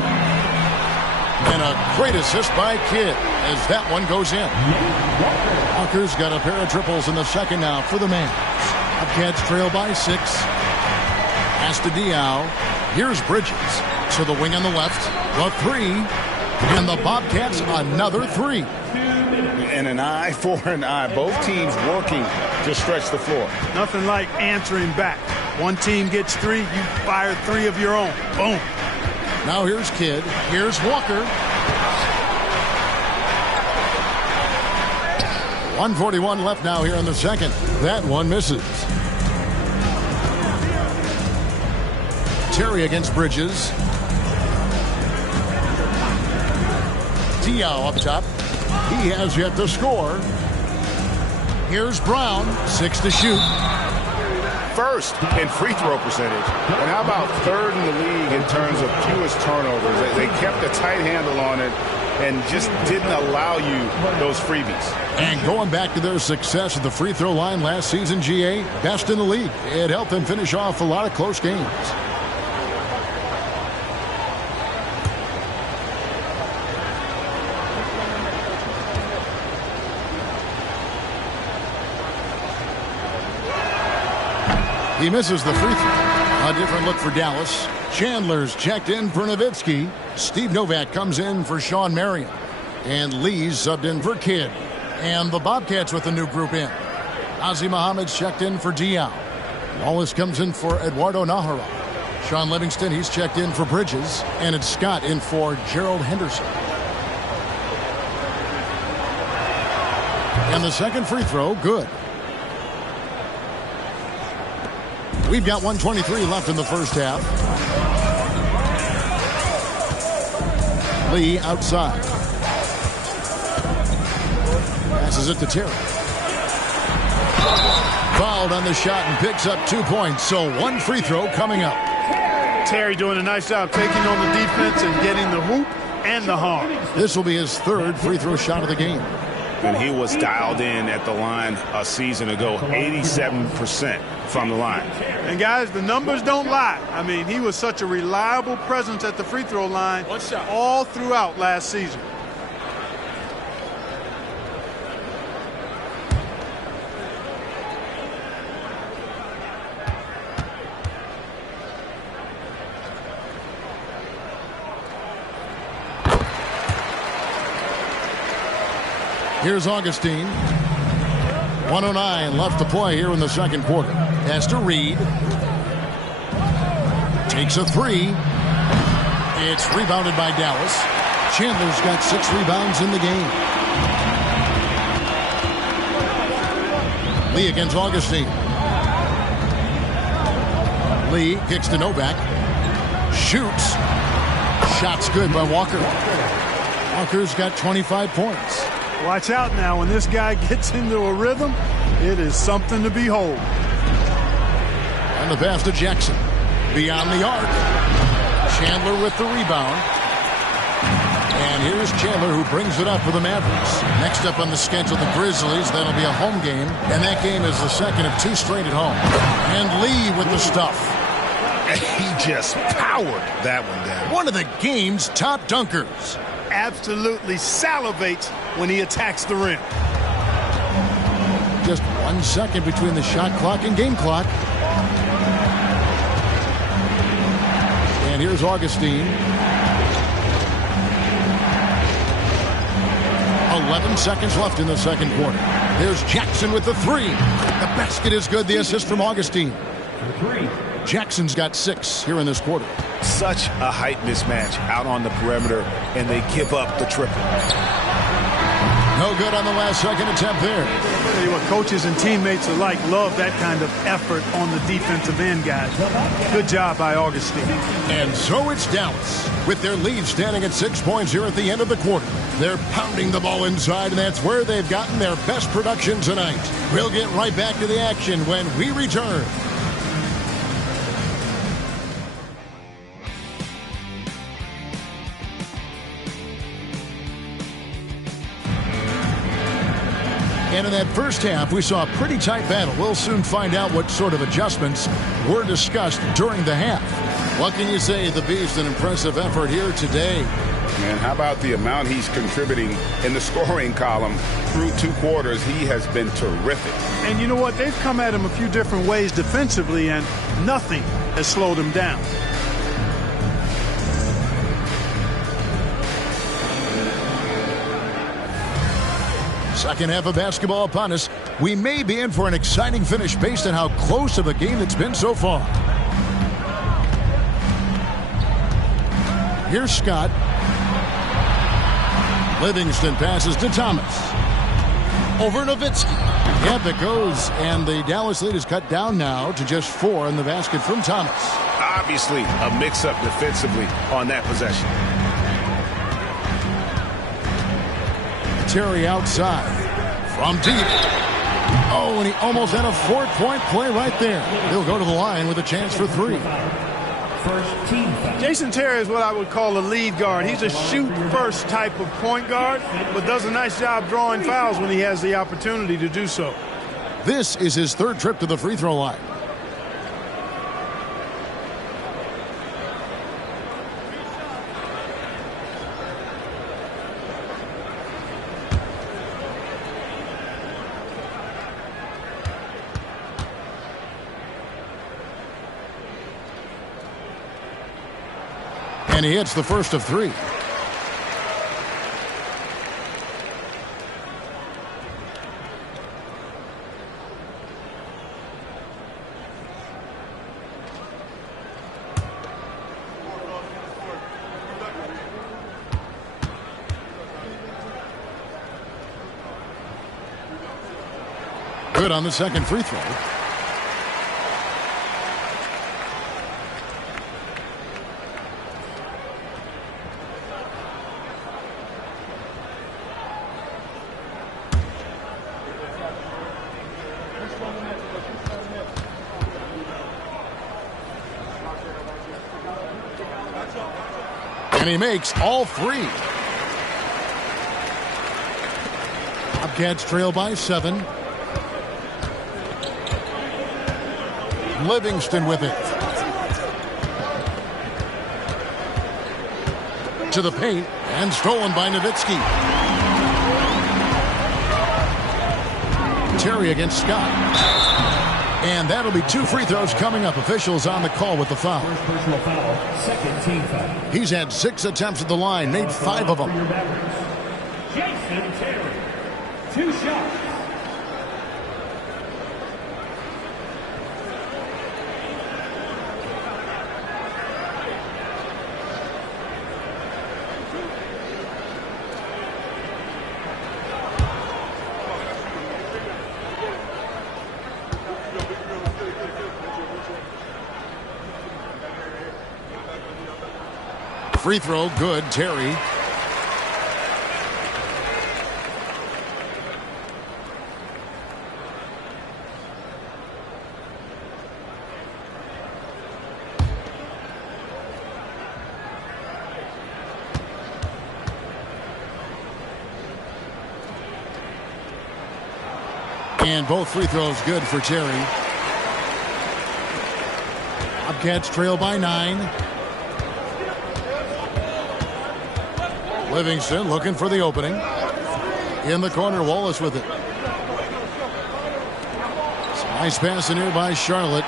And a great assist by Kidd as that one goes in. Walker's got a pair of triples in the second now for the Mavs. Bobcats trail by 6. Pass to Diaw. Here's Bridges to the wing on the left. The 3. And the Bobcats another 3. And an eye for an eye. Both teams working to stretch the floor. Nothing like answering back. One team gets 3, you fire 3 of your own. Boom. Now here's Kidd. Here's Walker. 1:41 left now here in the second. That one misses. Terry against Bridges. Diaw up top. He has yet to score. Here's Brown. 6 to shoot. First in free throw percentage. And how about third in the league in terms of fewest turnovers? They kept a tight handle on it and just didn't allow you those freebies. And going back to their success at the free throw line last season, GA, best in the league. It helped them finish off a lot of close games. He misses the free throw. A different look for Dallas. Chandler's checked in for Nowitzki. Steve Novak comes in for Sean Marion. And Lee's subbed in for Kidd. And the Bobcats with a new group in. Ozzie Muhammad's checked in for Diaw. Wallace comes in for Eduardo Nahara. Sean Livingston, he's checked in for Bridges. And it's Scott in for Gerald Henderson. And the second free throw, good. We've got 1:23 left in the first half. Lee outside. Passes it to Terry. Fouled on the shot and picks up 2 points. So one free throw coming up. Terry doing a nice job taking on the defense and getting the hoop and the harm. This will be his third free throw shot of the game. And he was dialed in at the line a season ago, 87% from the line. And guys, the numbers don't lie. I mean, he was such a reliable presence at the free throw line all throughout last season. Here's Augustine. 1:09 left to play here in the second quarter. Has to Reed. Takes a 3. It's rebounded by Dallas. Chandler's got 6 rebounds in the game. Lee against Augustine. Lee kicks to Novak. Shoots. Shot's good by Walker. Walker's got 25 points. Watch out now. When this guy gets into a rhythm, it is something to behold. And the pass to Jackson. Beyond the arc. Chandler with the rebound. And here's Chandler who brings it up for the Mavericks. Next up on the schedule, the Grizzlies. That'll be a home game. And that game is the second of 2 straight at home. And Lee with the stuff. He just powered that one down. One of the game's top dunkers. Absolutely salivates when he attacks the rim. Just 1 second between the shot clock and game clock. And here's Augustine. 11 seconds left in the second quarter. There's Jackson with the three. The basket is good. The assist from Augustine. Jackson's got 6 here in this quarter. Such a height mismatch out on the perimeter, and they give up the triple. No good on the last second attempt there. I'll tell you what, coaches and teammates alike love that kind of effort on the defensive end, guys. Good job by Augustine. And so it's Dallas, with their lead standing at 6 points here at the end of the quarter. They're pounding the ball inside, and that's where they've gotten their best production tonight. We'll get right back to the action when we return. And in that first half, we saw a pretty tight battle. We'll soon find out what sort of adjustments were discussed during the half. What can you say? The Beast, an impressive effort here today. Man, how about the amount he's contributing in the scoring column through 2 quarters? He has been terrific. And you know what? They've come at him a few different ways defensively, and nothing has slowed him down. Second half of basketball upon us. We may be in for an exciting finish based on how close of a game it's been so far. Here's Scott. Livingston passes to Thomas. Over Nowitzki. Yep, it goes. And the Dallas lead is cut down now to just 4 in the basket from Thomas. Obviously, a mix-up defensively on that possession. Terry outside from deep. Oh, and he almost had a 4-point play right there. He'll go to the line with a chance for 3. First team foul. Jason Terry is what I would call a lead guard. He's a shoot-first type of point guard, but does a nice job drawing fouls when he has the opportunity to do so. This is his 3rd trip to the free throw line. And he hits the first of 3. Good on the second free throw. And he makes all 3. Bobcats trail by 7. Livingston with it. To the paint and stolen by Nowitzki. Terry against Scott. And that'll be 2 free throws coming up. Officials on the call with the foul. First personal foul. Second team foul. He's had 6 attempts at the line, made 5 of them. For your Mavericks. Jason Terry. 2 shots. Free throw, good. Terry. And both free throws good for Terry. Bobcats trail by 9. Livingston looking for the opening. In the corner, Wallace with it. Nice pass in here by Charlotte.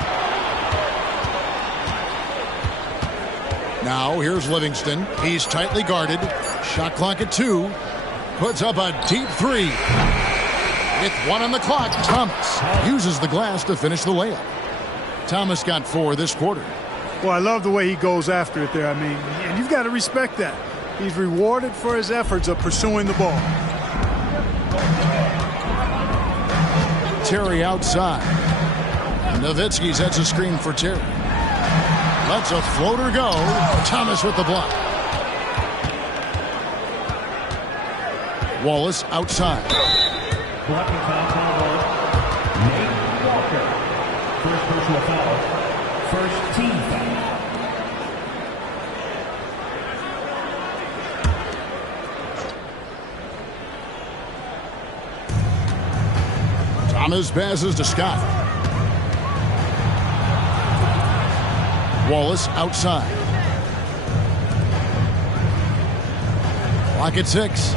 Now here's Livingston. He's tightly guarded. Shot clock at 2. Puts up a deep 3. With 1 on the clock, Thomas uses the glass to finish the layup. Thomas got 4 this quarter. Well, I love the way he goes after it there. I mean, and you've got to respect that. He's rewarded for his efforts of pursuing the ball. Terry outside. Nowitzki sets a screen for Terry. Lets a floater go. Thomas with the block. Wallace outside. Blocking foul called Nate Walker. First personal foul. First team foul. Thomas passes to Scott. Wallace outside. Clock at 6.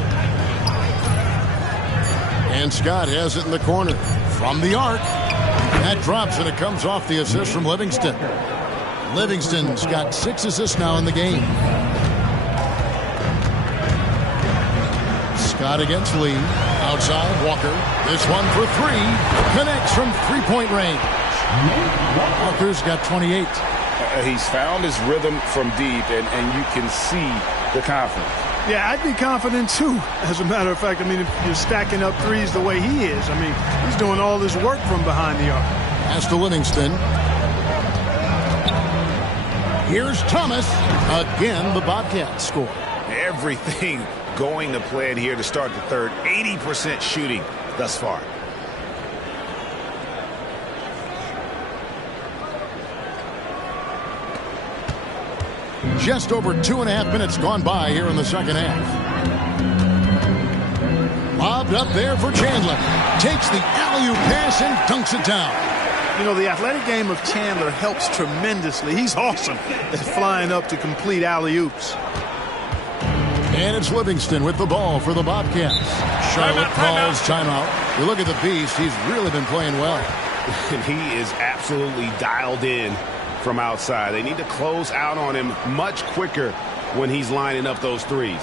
And Scott has it in the corner. From the arc. That drops and it comes off the assist from Livingston. Livingston's got 6 assists now in the game. Scott against Lee. Outside, Walker. This one for 3. Connects from three-point range. Walker's got 28. He's found his rhythm from deep, and you can see the confidence. Yeah, I'd be confident too. As a matter of fact, I mean, if you're stacking up threes the way he is, I mean, he's doing all this work from behind the arc. Pass to Livingston. Here's Thomas. Again, the Bobcats score. Everything going to plan here to start the third. 80% shooting thus far. Just over 2.5 minutes gone by here in the second half. Lobbed up there for Chandler. Takes the alley-oop pass and dunks it down. You know, the athletic game of Chandler helps tremendously. He's awesome at flying up to complete alley-oops. And it's Livingston with the ball for the Bobcats. Charlotte calls timeout. You look at the beast, he's really been playing well. And he is absolutely dialed in from outside. They need to close out on him much quicker when he's lining up those threes.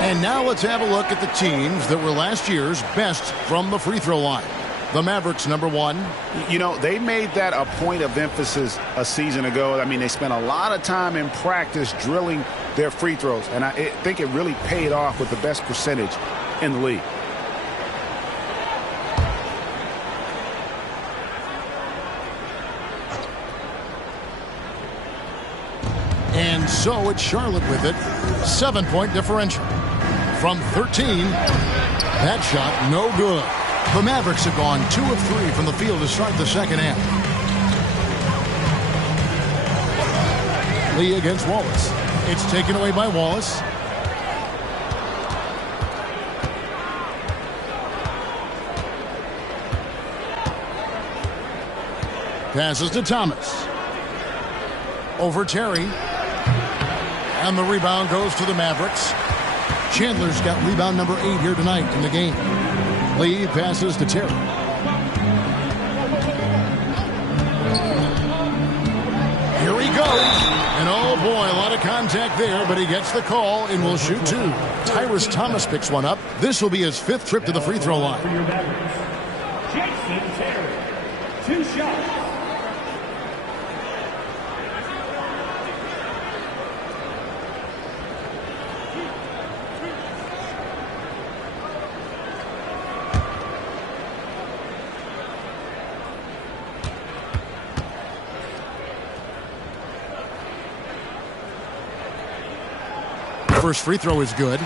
And now let's have a look at the teams that were last year's best from the free throw line. The Mavericks, number 1. You know, they made that a point of emphasis a season ago. I mean, they spent a lot of time in practice drilling their free throws, and I think it really paid off with the best percentage in the league. And so it's Charlotte with it. 7-point differential. From 13, that shot no good. The Mavericks have gone 2 of 3 from the field to start the second half. Lee against Wallace. It's taken away by Wallace. Passes to Thomas. Over Terry. And the rebound goes to the Mavericks. Chandler's got rebound number 8 here tonight in the game. Lee passes to Terry. Here he goes. And oh boy, a lot of contact there, but he gets the call and will shoot 2. Tyrus Thomas picks one up. This will be his 5th trip to the free throw line. For your Mavericks, Jason Terry. 2 shots. First free throw is good.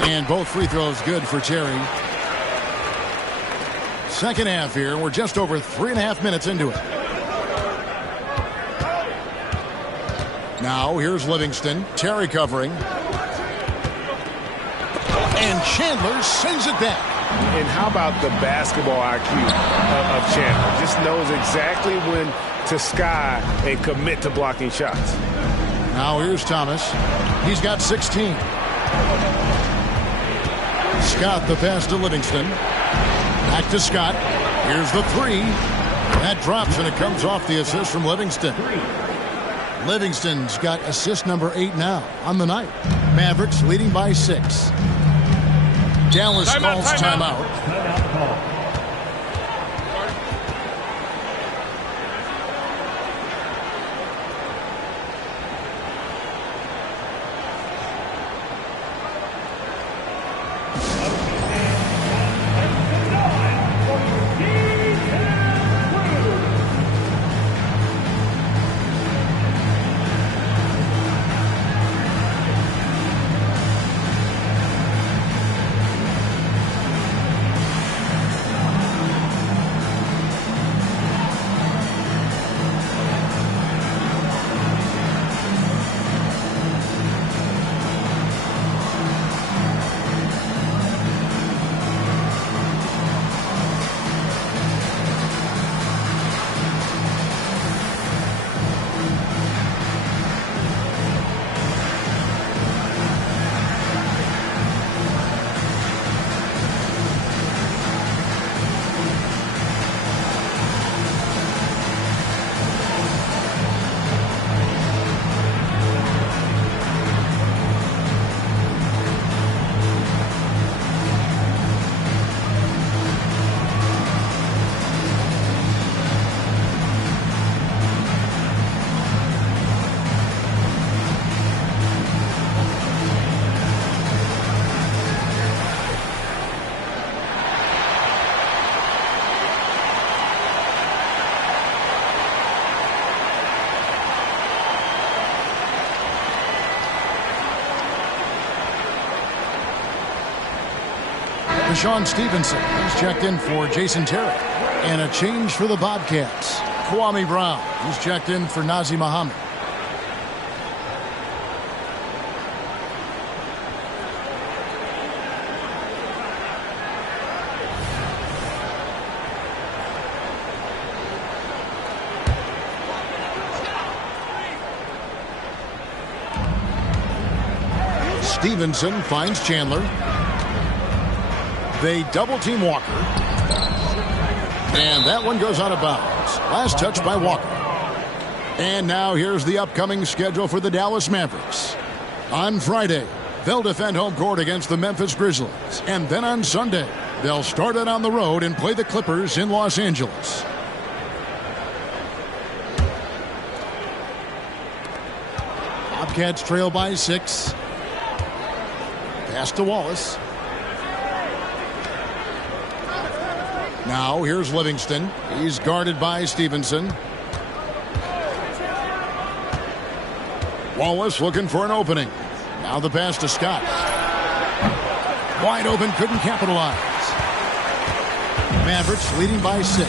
And both free throws good for Terry. Second half here. We're just over 3.5 minutes into it. Now here's Livingston. Terry covering. And Chandler sends it back. And how about the basketball IQ of Chandler? Just knows exactly when to sky and commit to blocking shots. Now here's Thomas. He's got 16. Scott the pass to Livingston. Back to Scott. Here's the 3. That drops, and it comes off the assist from Livingston. Livingston's got assist number 8 now on the night. Mavericks leading by 6. Dallas calls timeout. Timeout call. Sean Stevenson is checked in for Jason Terry. And a change for the Bobcats. Kwame Brown is checked in for Nazi Muhammad. Stevenson finds Chandler. They double-team Walker. And that one goes out of bounds. Last touch by Walker. And now here's the upcoming schedule for the Dallas Mavericks. On Friday, they'll defend home court against the Memphis Grizzlies. And then on Sunday, they'll start it on the road and play the Clippers in Los Angeles. Bobcats trail by 6. Pass to Wallace. Now here's Livingston. He's guarded by Stevenson. Wallace looking for an opening. Now the pass to Scott. Wide open, couldn't capitalize. Mavericks leading by 6.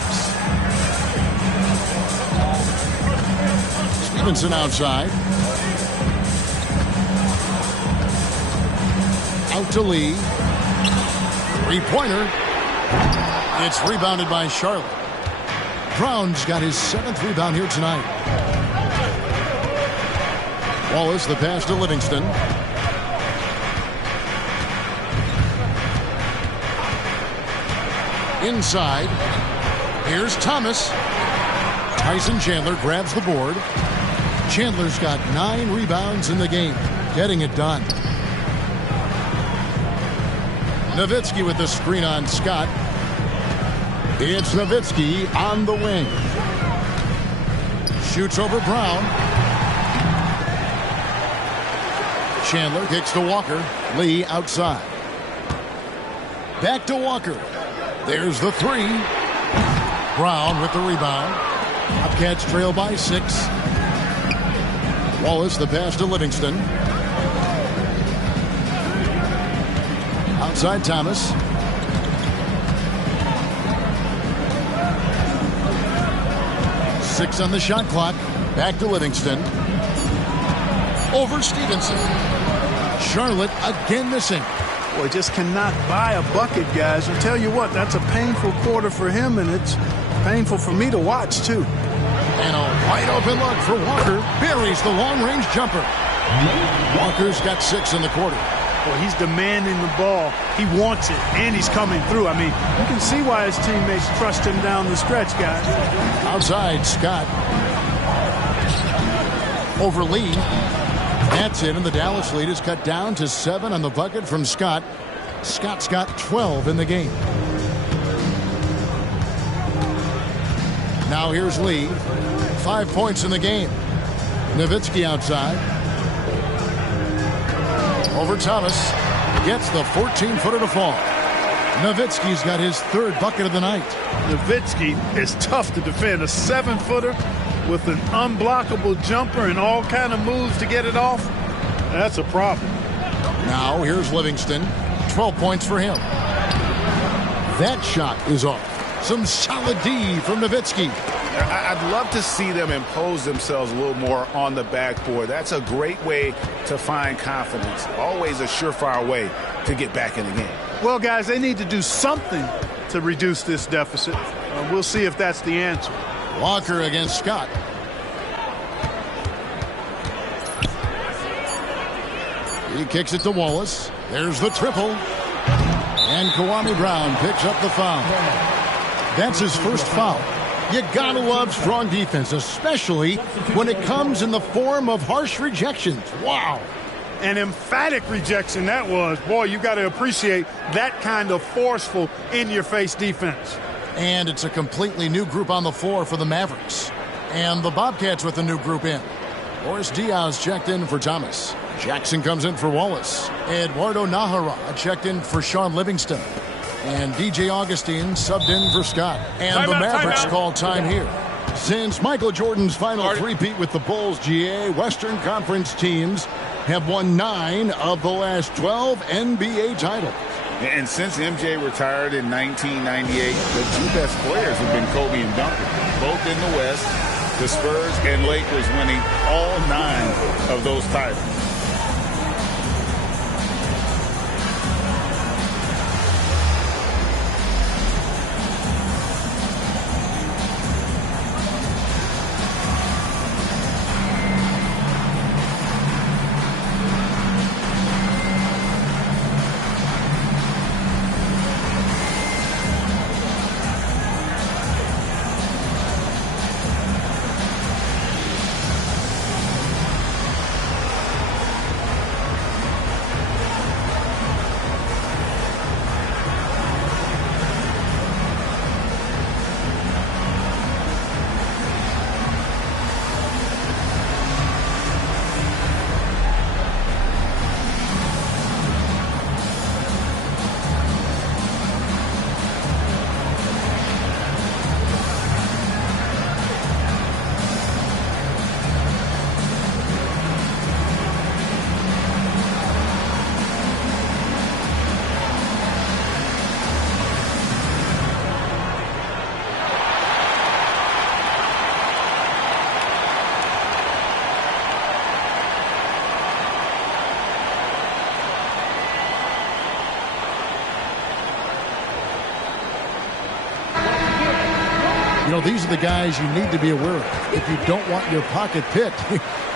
Stevenson outside. Out to Lee. Three-pointer. It's rebounded by Charlotte. Brown's got his 7th rebound here tonight. Wallace, the pass to Livingston. Inside. Here's Thomas. Tyson Chandler grabs the board. Chandler's got 9 rebounds in the game. Getting it done. Nowitzki with the screen on Scott. It's Nowitzki on the wing. Shoots over Brown. Chandler kicks to Walker. Lee outside. Back to Walker. There's the 3. Brown with the rebound. Bobcats trail by 6. Wallace, the pass to Livingston. Outside Thomas. Six on the shot clock. Back to Livingston. Over Stevenson. Charlotte again missing. Boy, just cannot buy a bucket, guys. I'll tell you what, that's a painful quarter for him, and it's painful for me to watch, too. And a wide open look for Walker. Buries the long-range jumper. Walker's got 6 in the quarter. Boy, he's demanding the ball. He wants it, and he's coming through. I mean, you can see why his teammates trust him down the stretch, guys. Outside, Scott. Over Lee. That's it, and the Dallas lead is cut down to 7 on the bucket from Scott. Scott's got 12 in the game. Now here's Lee. 5 points in the game. Nowitzki outside. Over Thomas. Gets the 14-footer to fall. Nowitzki's got his 3rd bucket of the night. Nowitzki is tough to defend. A 7-footer with an unblockable jumper and all kind of moves to get it off. That's a problem. Now here's Livingston. 12 points for him. That shot is off. Some solid D from Nowitzki. I'd love to see them impose themselves a little more on the backboard. That's a great way to find confidence. Always a surefire way to get back in the game. Well, guys, they need to do something to reduce this deficit. We'll see if that's the answer. Walker against Scott. He kicks it to Wallace. There's the triple. And Kwame Brown picks up the foul. That's his first foul. You gotta love strong defense, especially when it comes in the form of harsh rejections. Wow. An emphatic rejection that was. Boy, you got to appreciate that kind of forceful, in-your-face defense. And it's a completely new group on the floor for the Mavericks. And the Bobcats with a new group in. Boris Diaz checked in for Thomas. Jackson comes in for Wallace. Eduardo Nahara checked in for Sean Livingston. And DJ Augustine subbed in for Scott. And the Mavericks call time here. Since Michael Jordan's final three-peat with the Bulls, GA, Western Conference teams have won 9 of the last 12 NBA titles. And since MJ retired in 1998, the 2 best players have been Kobe and Duncan, both in the West. The Spurs and Lakers winning all 9 of those titles. You know, these are the guys you need to be aware of if you don't want your pocket picked.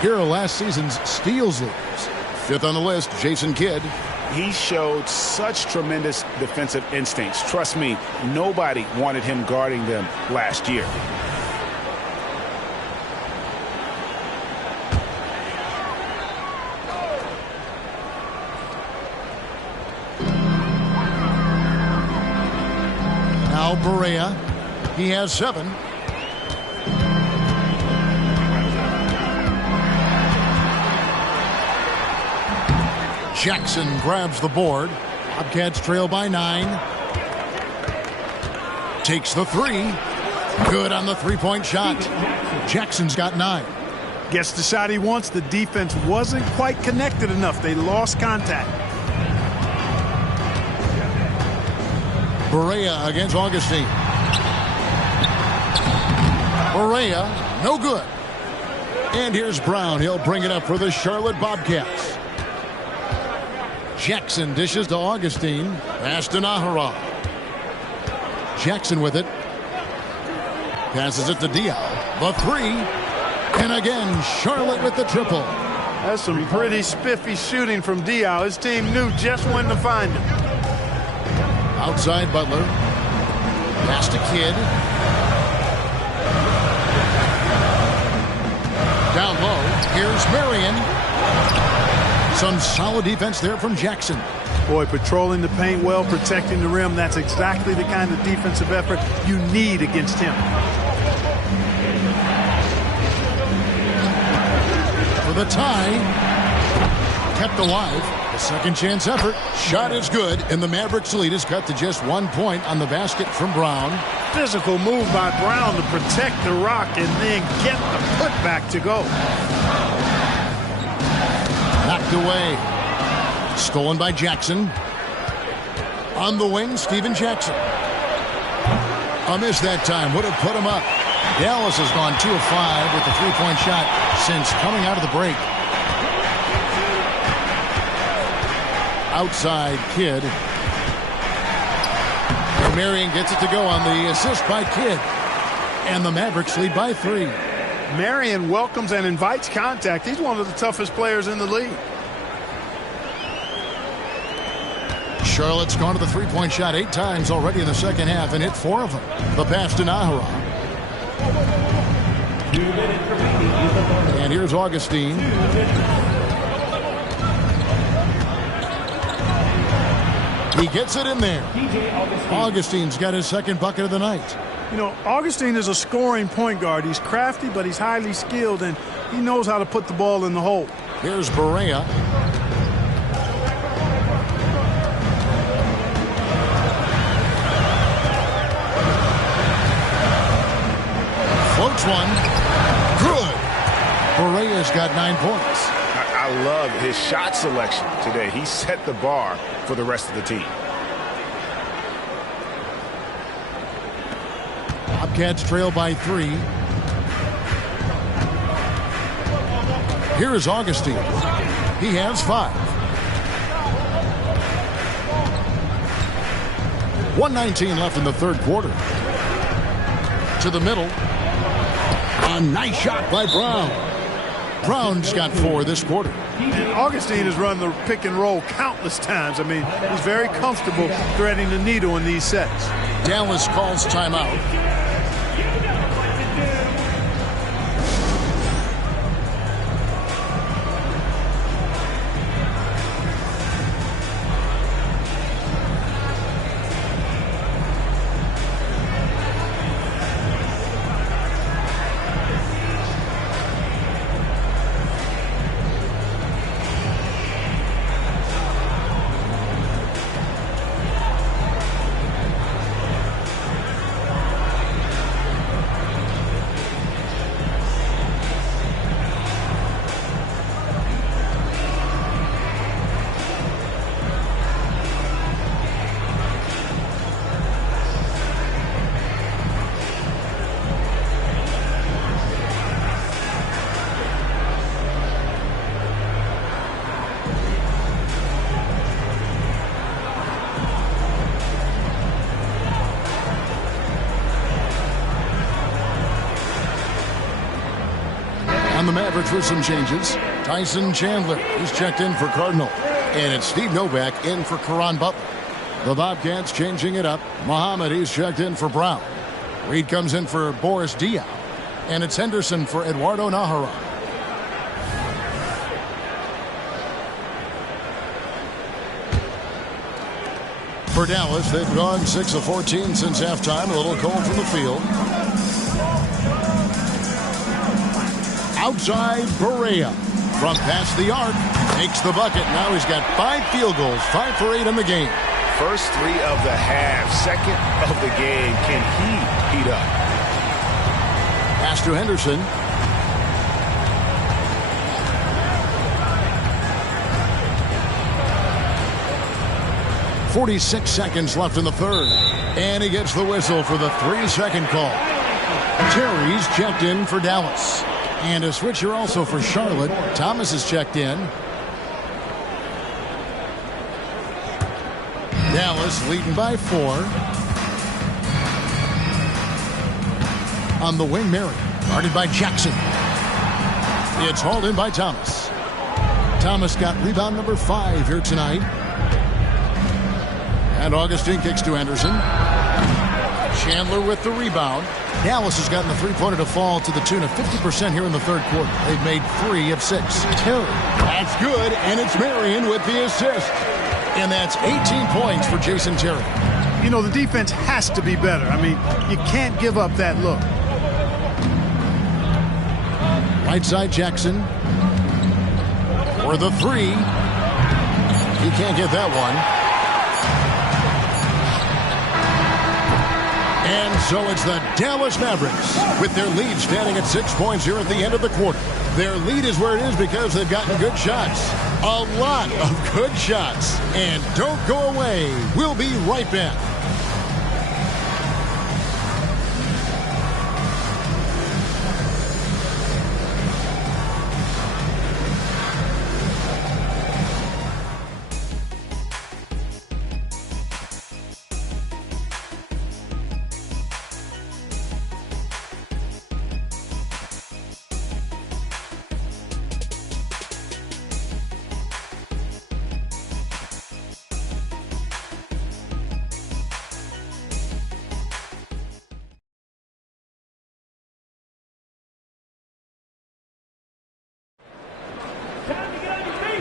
Here are last season's steals leaders. Fifth on the list, Jason Kidd. He showed such tremendous defensive instincts. Trust me, nobody wanted him guarding them last year. Now Barea. He has 7. Jackson grabs the board. Bobcats trail by 9. Takes the 3. Good on the three-point shot. Jackson's got 9. Gets the shot he wants. The defense wasn't quite connected enough. They lost contact. Barea against Augustine. Barea, no good. And here's Brown. He'll bring it up for the Charlotte Bobcats. Jackson dishes to Augustine. Pass to Nahara. Jackson with it. Passes it to Diaw. The 3. And again, Charlotte with the triple. That's some pretty spiffy shooting from Diaw. His team knew just when to find him. Outside Butler. Pass to Kidd. Down low. Here's Marion. Some solid defense there from Jackson. Boy, patrolling the paint well, protecting the rim. That's exactly the kind of defensive effort you need against him. For the tie. Kept alive. A second chance effort. Shot is good, and the Mavericks lead is cut to just 1 point on the basket from Brown. Physical move by Brown to protect the rock and then get the putback to go. Knocked away. Stolen by Jackson. On the wing, Steven Jackson. A miss that time. Would have put him up. Dallas has gone 2 of 5 with the three-point shot since coming out of the break. Outside Kidd. And Marion gets it to go on the assist by Kidd. And the Mavericks lead by 3. Marion welcomes and invites contact. He's one of the toughest players in the league. Charlotte's gone to the three-point shot 8 times already in the second half and hit 4 of them. The pass to Nahara. And here's Augustine. He gets it in there. Augustine's got his second bucket of the night. You know, Augustine is a scoring point guard. He's crafty, but he's highly skilled, and he knows how to put the ball in the hole. Here's Barea. Floats one. Good. Barea's got 9 points. I love his shot selection today. He set the bar for the rest of the team. Bobcats trail by 3. Here is Augustine. He has 5. 1:19 left in the third quarter. To the middle. A nice shot by Brown. Brown's got 4 this quarter. And Augustine has run the pick and roll countless times. I mean, he's very comfortable threading the needle in these sets. Dallas calls timeout. And the Mavericks with some changes. Tyson Chandler, he's checked in for Cardinal. And it's Steve Novak in for Caron Butler. The Bobcats changing it up. Muhammad, he's checked in for Brown. Reed comes in for Boris Diaw. And it's Henderson for Eduardo Nahara. For Dallas, they've gone 6 of 14 since halftime. A little cold from the field. Outside, Barea. From past the arc. Makes the bucket. Now he's got 5 field goals. 5 for 8 in the game. First 3 of the half. Second of the game. Can he heat up? Pass to Henderson. .46 seconds left in the third. And he gets the whistle for the 3-second call. Terry's checked in for Dallas. And a switcher also for Charlotte. Thomas is checked in. Dallas leading by 4. On the wing, Mary. Guarded by Jackson. It's hauled in by Thomas. Thomas got rebound number 5 here tonight. And Augustine kicks to Anderson. Chandler with the rebound. Dallas has gotten the three-pointer to fall to the tune of 50% here in the third quarter. They've made 3 of 6. Terry. That's good, and it's Marion with the assist. And that's 18 points for Jason Terry. You know, the defense has to be better. I mean, you can't give up that look. Right side, Jackson. For the 3. He can't get that one. And so it's the Dallas Mavericks with their lead standing at 6 points here at the end of the quarter. Their lead is where it is because they've gotten good shots. A lot of good shots. And don't go away. We'll be right back.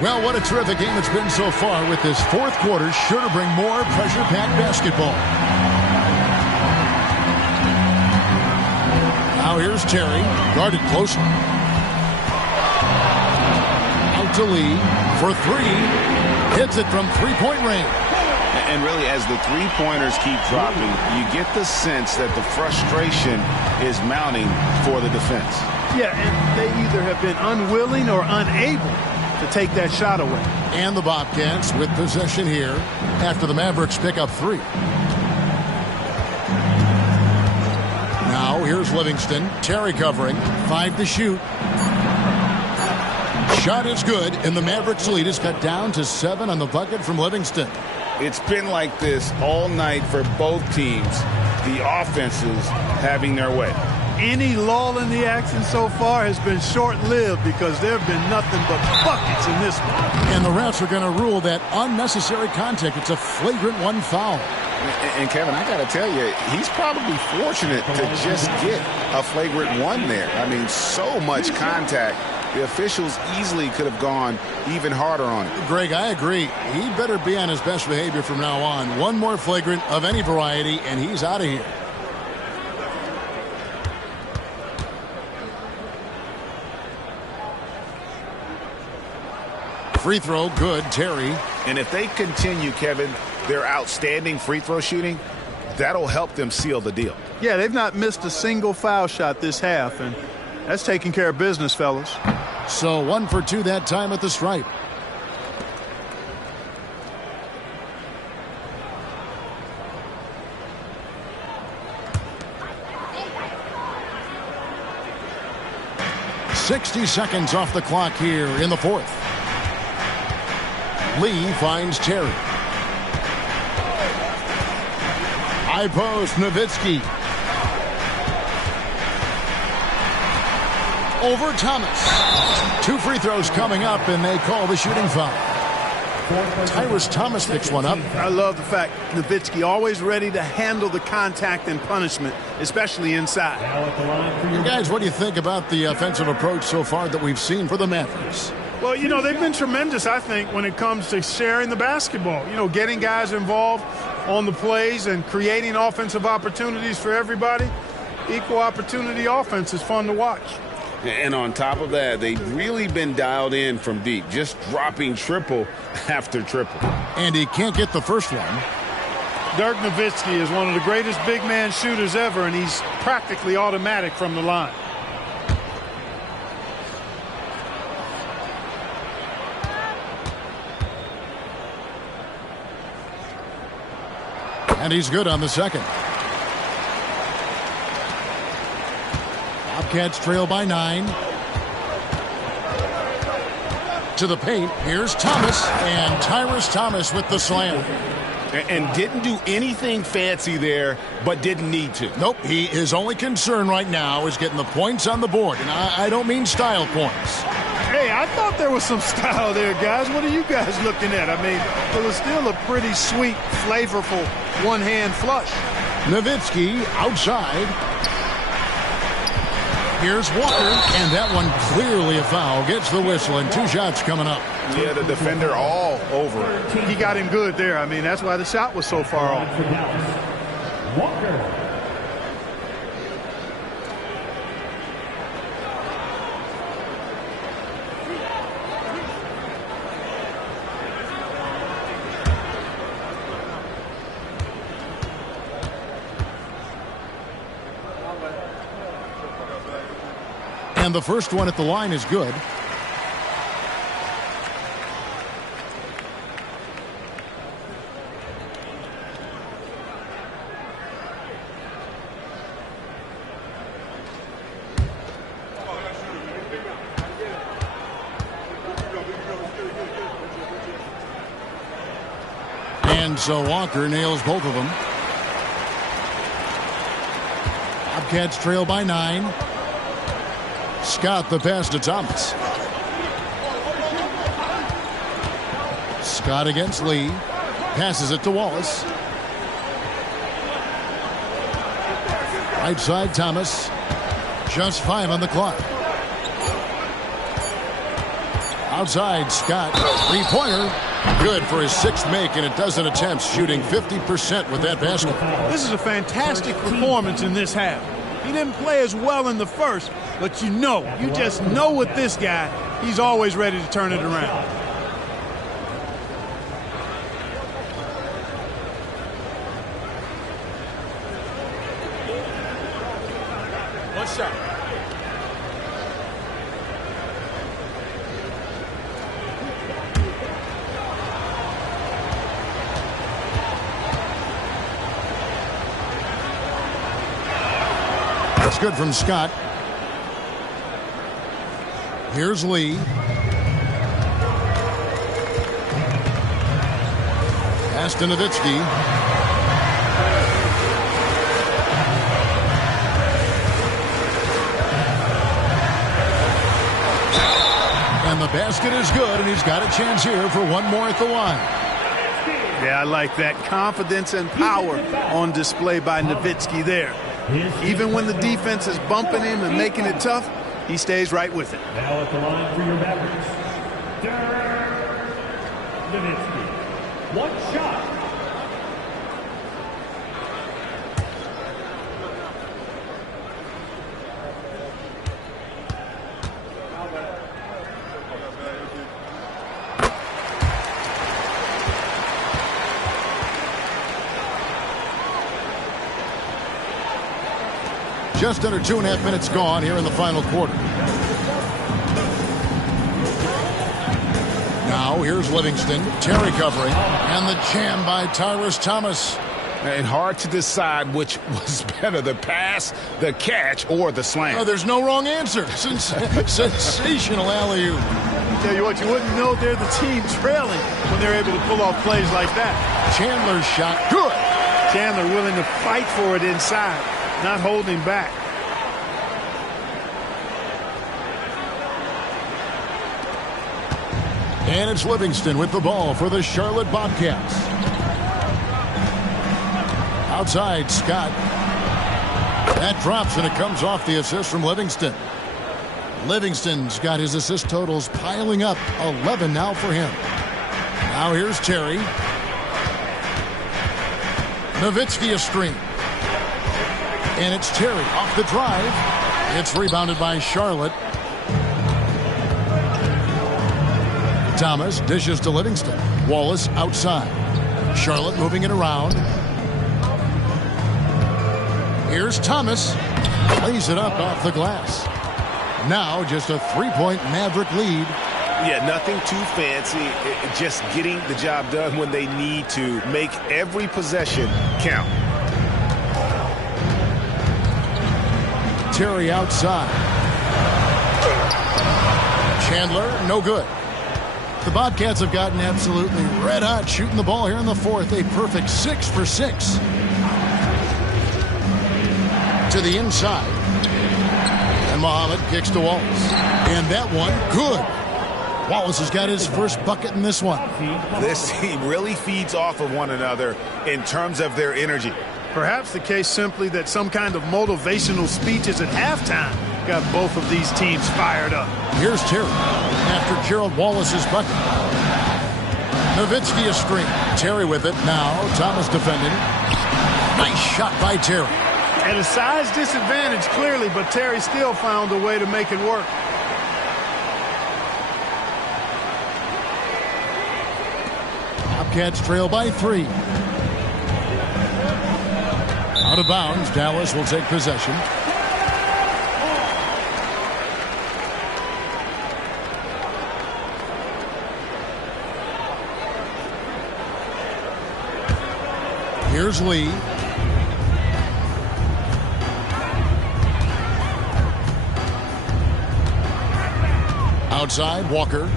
Well, what a terrific game it's been so far with this fourth quarter. Sure to bring more pressure-packed basketball. Now here's Terry, guarded closely. Out to Lee for 3. Hits it from three-point range. And really, as the three-pointers keep dropping, you get the sense that the frustration is mounting for the defense. Yeah, and they either have been unwilling or unable to take that shot away. And the Bobcats with possession here after the Mavericks pick up 3. Now here's Livingston. Terry covering. 5 to shoot. Shot is good, and the Mavericks lead is cut down to 7 on the bucket from Livingston. It's been like this all night for both teams. The offenses having their way. Any lull in the action so far has been short-lived because there have been nothing but buckets in this one. And the refs are going to rule that unnecessary contact. It's a flagrant 1 foul. And Kevin, I got to tell you, he's probably fortunate to just get a flagrant 1 there. I mean, so much contact. The officials easily could have gone even harder on it. Greg, I agree. He better be on his best behavior from now on. 1 more flagrant of any variety, and he's out of here. Free throw, good, Terry. And if they continue, Kevin, their outstanding free throw shooting, that'll help them seal the deal. Yeah, they've not missed a single foul shot this half, and that's taking care of business, fellas. So 1 for 2 that time at the stripe. .60 seconds off the clock here in the fourth. Lee finds Terry. High post, Nowitzki. over Thomas. 2 free throws coming up, and they call the shooting foul. Tyrus Thomas picks one up. I love the fact Nowitzki always ready to handle the contact and punishment, especially inside. You guys, what do you think about the offensive approach so far that we've seen for the Mavericks? Well, you know, they've been tremendous, I think, when it comes to sharing the basketball. You know, getting guys involved on the plays and creating offensive opportunities for everybody. Equal opportunity offense is fun to watch. And on top of that, they've really been dialed in from deep, just dropping triple after triple. And he can't get the first one. Dirk Nowitzki is one of the greatest big man shooters ever, and he's practically automatic from the line. And he's good on the second. Bobcats trail by 9. To the paint. Here's Thomas. And Tyrus Thomas with the slam. And didn't do anything fancy there, but didn't need to. Nope. His only concern right now is getting the points on the board. And I don't mean style points. Hey, I thought there was some style there, guys. What are you guys looking at? I mean, it was still a pretty sweet, flavorful one-hand flush. Nowitzki outside. Here's Walker, and that one clearly a foul. Gets the whistle, and 2 shots coming up. Yeah, the defender all over it. He got him good there. I mean, that's why the shot was so far off. Walker. And the first one at the line is good. And so Walker nails both of them. Bobcats trail by 9. Scott the pass to Thomas. Scott against Lee. Passes it to Wallace. Right side Thomas. Just 5 on the clock. Outside Scott. 3-pointer. Good for his 6th make, and a dozen attempts, shooting 50% with that basket. This is a fantastic performance in this half. He didn't play as well in the first, but you just know with this guy, he's always ready to turn it around. One shot. That's good from Scott. Here's Lee. Pass to Nowitzki. And the basket is good, and he's got a chance here for one more at the line. Yeah, I like that confidence and power on display by Nowitzki there. Even when the defense is bumping him and making it tough, he stays right with it. Now at the line for your Mavericks, Nowitzki. One shot. Just under 2.5 minutes gone here in the final quarter. Now here's Livingston. Terry covering. And the jam by Tyrus Thomas. And hard to decide which was better, the pass, the catch, or the slam. Oh, there's no wrong answer. Sensational alley-oop. Tell you what, you wouldn't know they're the team trailing when they're able to pull off plays like that. Chandler's shot, good. Chandler willing to fight for it inside, not holding back. And it's Livingston with the ball for the Charlotte Bobcats. Outside, Scott. That drops, and it comes off the assist from Livingston. Livingston's got his assist totals piling up. 11 now for him. Now here's Terry. Nowitzki a screen. And it's Terry off the drive. It's rebounded by Charlotte. Thomas dishes to Livingston. Wallace outside. Charlotte moving it around. Here's Thomas. Lays it up off the glass. Now just a three-point Maverick lead. Yeah, nothing too fancy. Just getting the job done when they need to. Make every possession count. Terry outside. Chandler, no good. The Bobcats have gotten absolutely red hot shooting the ball here in the fourth. A perfect 6 for 6. To the inside. And Muhammad kicks to Wallace. And that one, good. Wallace has got his first bucket in this one. This team really feeds off of one another in terms of their energy. Perhaps the case simply that some kind of motivational speeches at halftime got both of these teams fired up. Here's Terry after Gerald Wallace's bucket. Nowitzki a screen. Terry with it now. Thomas defending. Nice shot by Terry. At a size disadvantage, clearly, but Terry still found a way to make it work. Bobcats trail by 3. Out of bounds. Dallas will take possession. Here's Lee. Outside, Walker.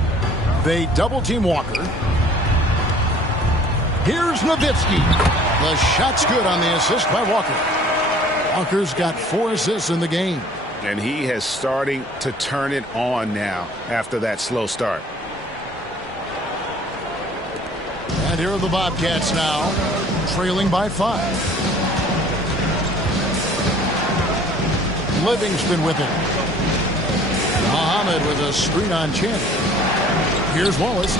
They double-team Walker. Here's Nowitzki. The shot's good on the assist by Walker. Walker's got 4 assists in the game. And he has starting to turn it on now after that slow start. And here are the Bobcats now, trailing by 5. Livingston with it. Muhammad with a screen on Chandler. Here's Wallace.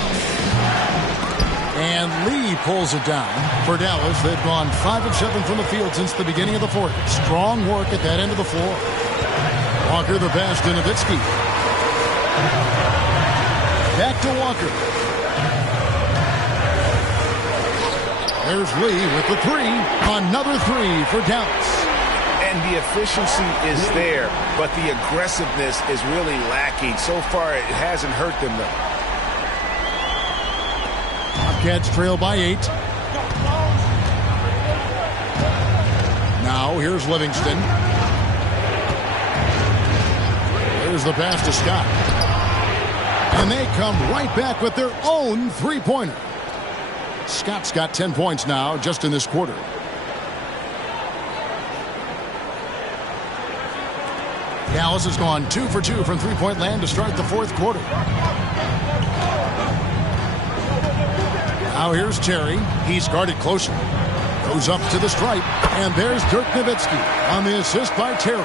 And Lee pulls it down for Dallas. They've gone 5 of 7 from the field since the beginning of the fourth. Strong work at that end of the floor. Walker the pass to Nowitzki. Back to Walker. There's Lee with the 3. Another 3 for Dallas. And the efficiency is there, but the aggressiveness is really lacking. So far, it hasn't hurt them, though. Bobcats trail by 8. Now here's Livingston. There's the pass to Scott. And they come right back with their own three-pointer. Scott's got 10 points now just in this quarter. Dallas has gone 2 for 2 from three-point land to start the fourth quarter. Now here's Terry. He's guarded closely. Goes up to the stripe. And there's Dirk Nowitzki on the assist by Terry.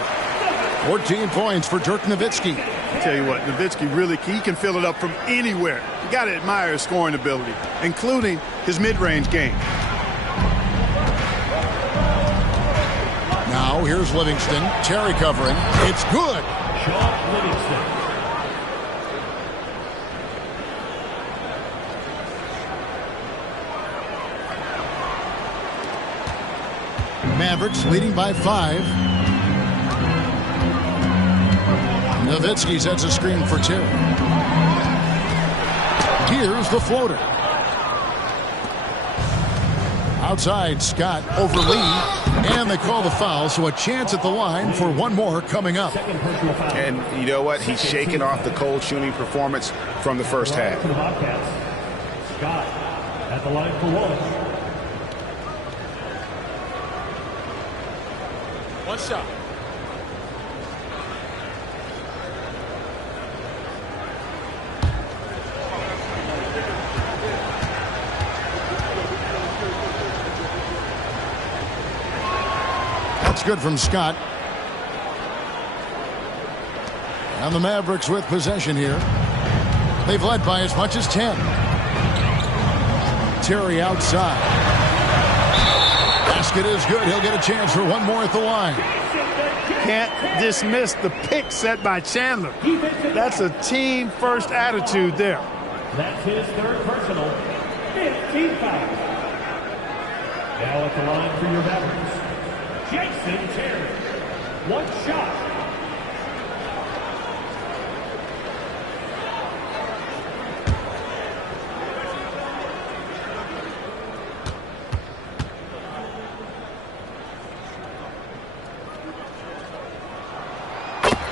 14 points for Dirk Nowitzki. I tell you what, Nowitzki really, he can fill it up from anywhere. You got to admire his scoring ability, including his mid-range game. Now here's Livingston. Terry covering. It's good. Sean Livingston. Mavericks leading by 5. Nowitzki sets a screen for Terry. Here's the floater. Outside, Scott over Lee. And they call the foul, so a chance at the line for one more coming up. And you know what? He's shaking off the cold shooting performance from the first half. For the Bobcats, Scott at the line for one. One shot. That's good from Scott. And the Mavericks with possession here. They've led by as much as 10. Terry outside. Basket is good. He'll get a chance for one more at the line. Can't dismiss the pick set by Chandler. That's a team-first attitude there. That's his third personal. 15 fouls. Now at the line for your Mavericks, Jason Terry. One shot.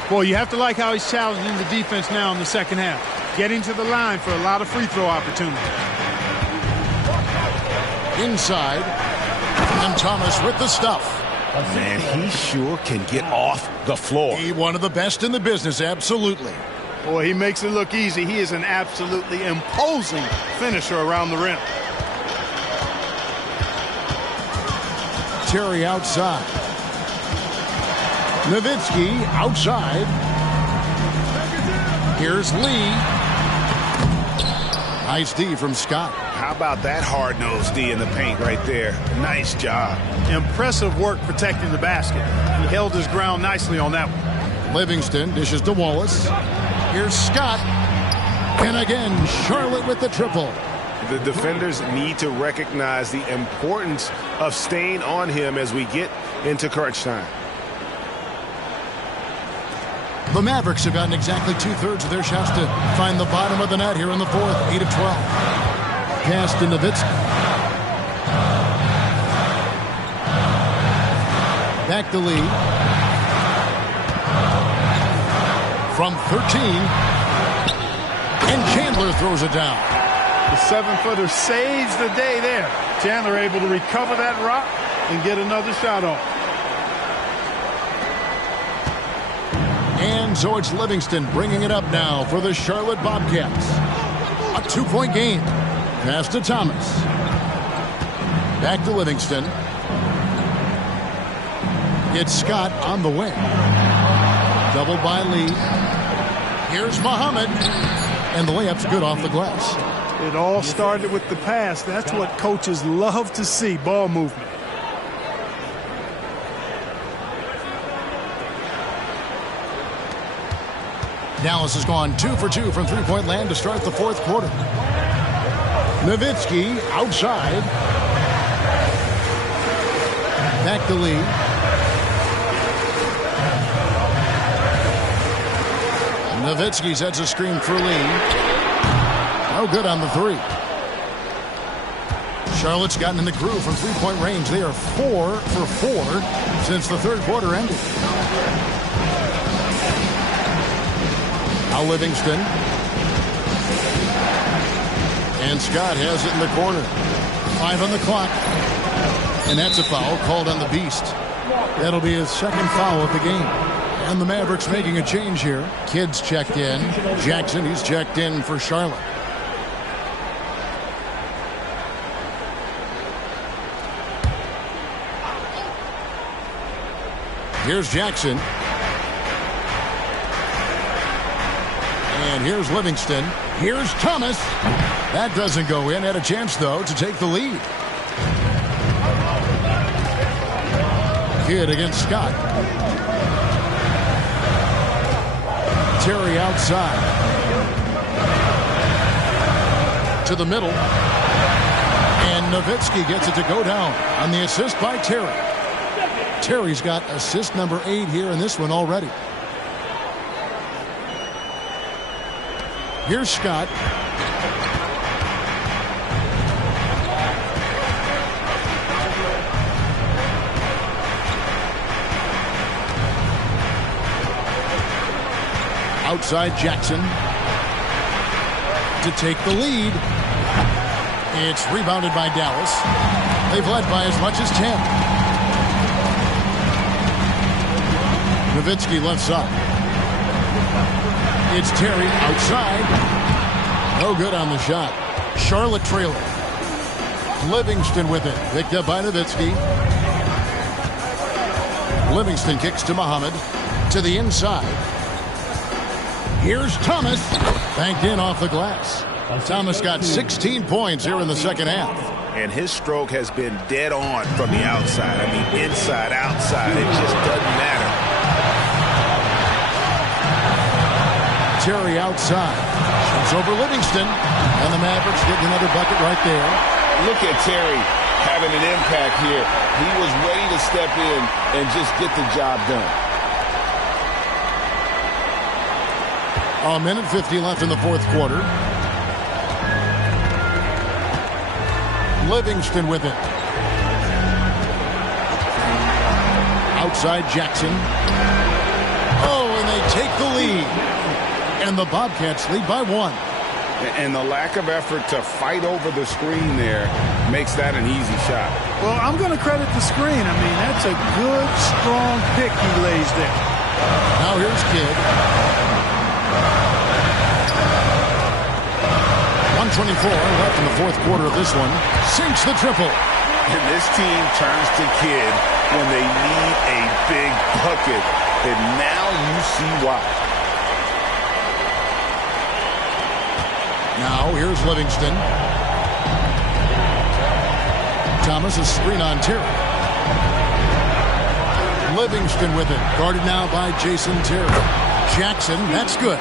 Boy, you have to like how he's challenging the defense now in the second half. Getting to the line for a lot of free throw opportunities. Inside. And Thomas with the stuff. Man, he sure can get off the floor. He one of the best in the business, absolutely. Boy, he makes it look easy. He is an absolutely imposing finisher around the rim. Terry outside. Nowitzki outside. Here's Lee. Nice D from Scott. How about that hard-nosed D in the paint right there? Nice job. Impressive work protecting the basket. He held his ground nicely on that one. Livingston dishes to Wallace. Here's Scott. And again, Charlotte with the triple. The defenders need to recognize the importance of staying on him as we get into crunch time. The Mavericks have gotten exactly 2/3 of their shots to find the bottom of the net here in the fourth. 8 of 12. Pass to Nowitzki. Back to Lee. From 13. And Chandler throws it down. The 7-footer saves the day there. Chandler able to recover that rock and get another shot off. And so it's Livingston bringing it up now for the Charlotte Bobcats. A 2-point game. Pass to Thomas. Back to Livingston. It's Scott on the wing. Doubled by Lee. Here's Muhammad. And the layup's good off the glass. It all started with the pass. That's what coaches love to see, ball movement. Dallas has gone 2 for 2 from three-point land to start the fourth quarter. Nowitzki outside. Back to Lee. Nowitzki sets a screen for Lee. No good on the three. Charlotte's gotten in the groove from three-point range. They are 4 for 4 since the third quarter ended. Now Livingston. And Scott has it in the corner. 5 on the clock. And that's a foul called on the Beast. That'll be his second foul of the game. And the Mavericks making a change here. Kidd's checked in. Jackson, he's checked in for Charlotte. Here's Jackson. And here's Livingston. Here's Thomas. That doesn't go in. Had a chance, though, to take the lead. Kidd against Scott. Terry outside. To the middle. And Nowitzki gets it to go down on the assist by Terry. Terry's got assist number 8 here in this one already. Here's Scott. Outside Jackson to take the lead. It's rebounded by Dallas. They've led by as much as 10. Nowitzki left side. It's Terry outside. No good on the shot. Charlotte trailing. Livingston with it. Picked up by Nowitzki. Livingston kicks to Muhammad. To the inside. Here's Thomas. Banked in off the glass. Thomas got 16 points here in the second half. And his stroke has been dead on from the outside. I mean, inside, outside, it just doesn't matter. Terry outside. Shoots over Livingston. And the Mavericks get another bucket right there. Look at Terry having an impact here. He was ready to step in and just get the job done. A minute 50 left in the fourth quarter. Livingston with it. Outside Jackson. Oh, and they take the lead. And the Bobcats lead by 1. And the lack of effort to fight over the screen there makes that an easy shot. Well, I'm going to credit the screen. I mean, that's a good, strong pick he lays there. Now here's Kidd. 1:24 left in the fourth quarter of this one. Sinks the triple. And this team turns to Kidd when they need a big bucket. And now you see why. Now here's Livingston. Thomas, a screen on Terry. Livingston with it. Guarded now by Jason Terry. Jackson, that's good.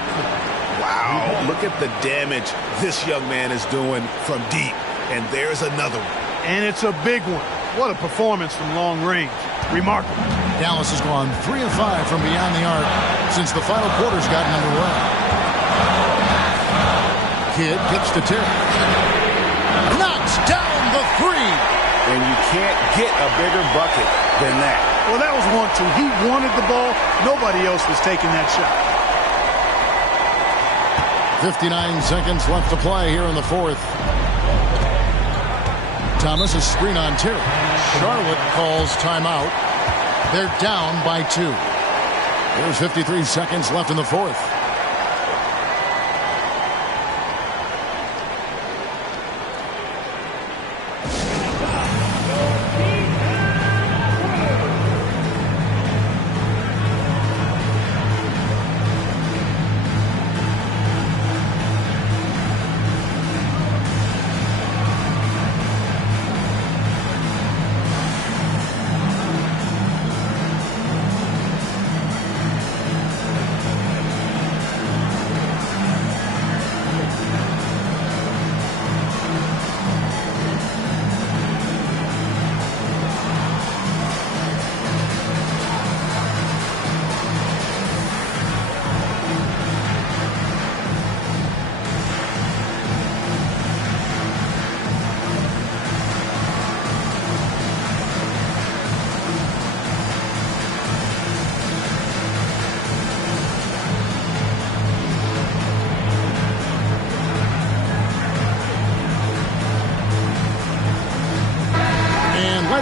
Wow, look at the damage this young man is doing from deep. And there's another one. And it's a big one. What a performance from long range. Remarkable. Dallas has gone 3 of 5 from beyond the arc since the final quarter's gotten underway. Kidd kicks to Terry. Knocks down the 3. And you can't get a bigger bucket than that. Well, that was 1-2. He wanted the ball. Nobody else was taking that shot. 59 seconds left to play here in the fourth. Thomas, a screen on Terry. Charlotte calls timeout. They're down by 2. There's 53 seconds left in the fourth.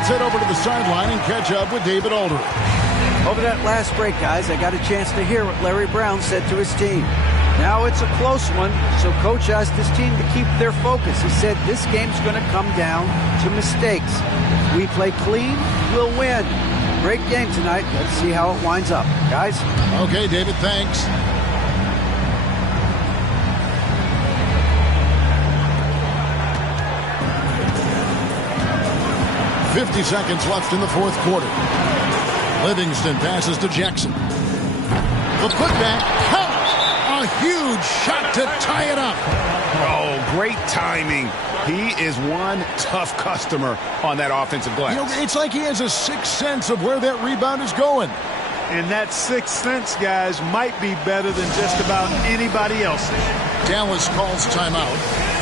Let's head over to the sideline and catch up with David Aldridge. Over that last break, guys, I got a chance to hear what Larry Brown said to his team. Now it's a close one, so Coach asked his team to keep their focus. He said this game's going to come down to mistakes. If we play clean, we'll win. Great game tonight. Let's see how it winds up. Guys? Okay, David, thanks. .50 seconds left in the fourth quarter. Livingston passes to Jackson. The putback counts. A huge shot to tie it up. Oh, great timing. He is one tough customer on that offensive glass. You know, it's like he has a sixth sense of where that rebound is going. And that sixth sense, guys, might be better than just about anybody else's. Dallas calls timeout.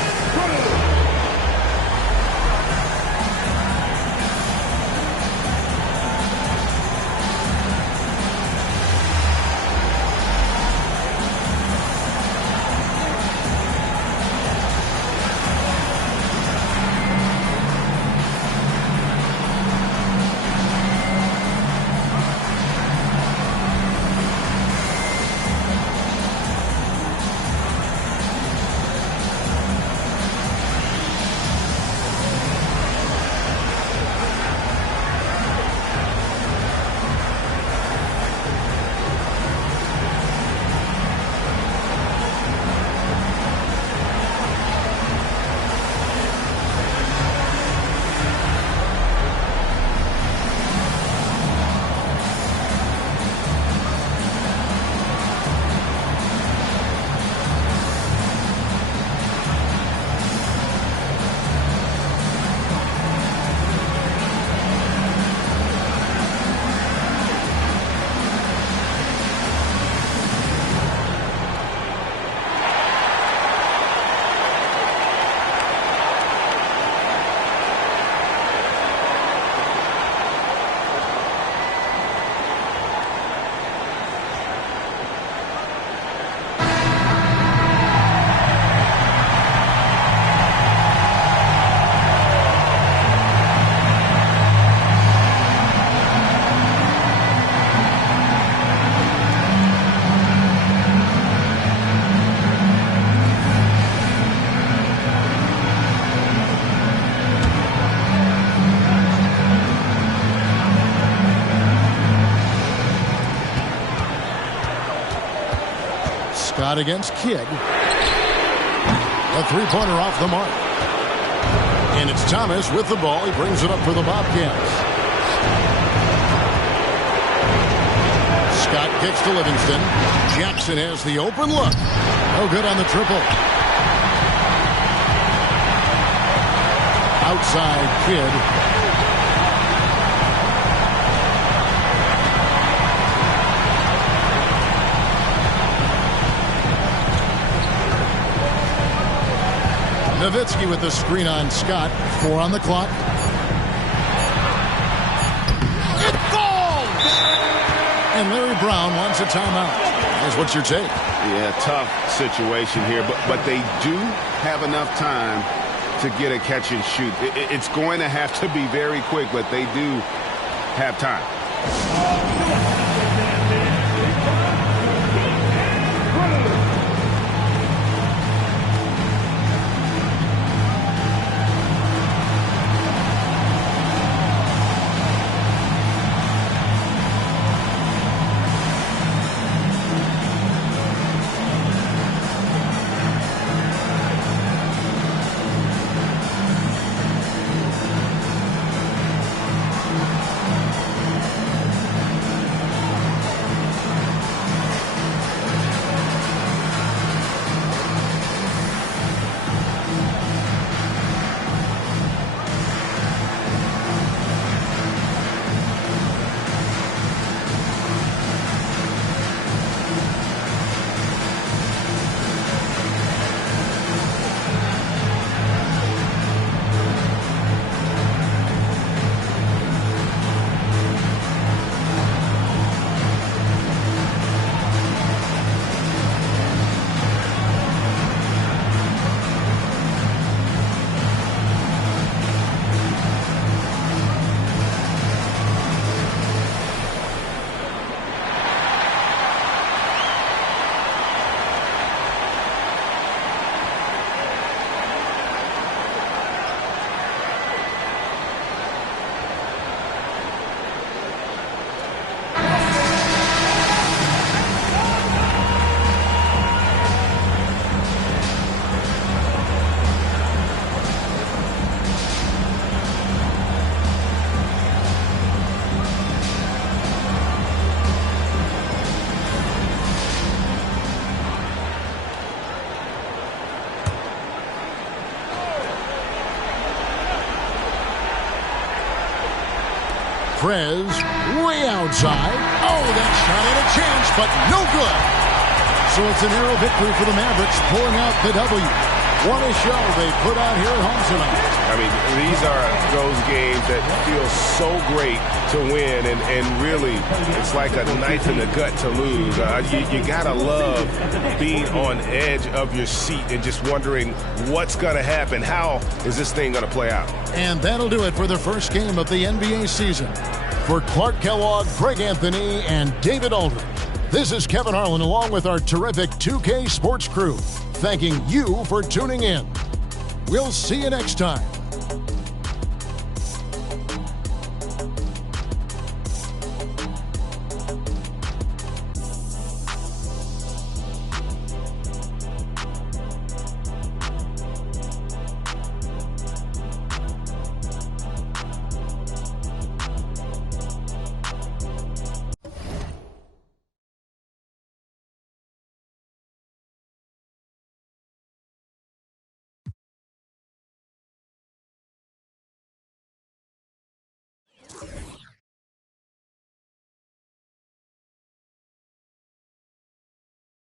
Scott against Kidd. A three-pointer off the mark. And it's Thomas with the ball. He brings it up for the Bobcats. Scott kicks to Livingston. Jackson has the open look. No good on the triple. Outside Kidd. Nowitzki with the screen on Scott. 4 on the clock. It falls! And Larry Brown wants a timeout. Here's what's your take? Yeah, tough situation here, but they do have enough time to get a catch and shoot. It's going to have to be very quick, but they do have time. Prez way outside. Oh, that shot had a chance, but no good. So it's a narrow victory for the Mavericks, pulling out the W. What a show they put out here at home tonight. I mean, these are those games that feel so great to win, and really, it's like a knife in the gut to lose. You gotta love being on edge of your seat and just wondering what's gonna happen. How is this thing gonna play out? And that'll do it for the first game of the NBA season. For Clark Kellogg, Greg Anthony, and David Aldridge, this is Kevin Harlan along with our terrific 2K Sports crew, thanking you for tuning in. We'll see you next time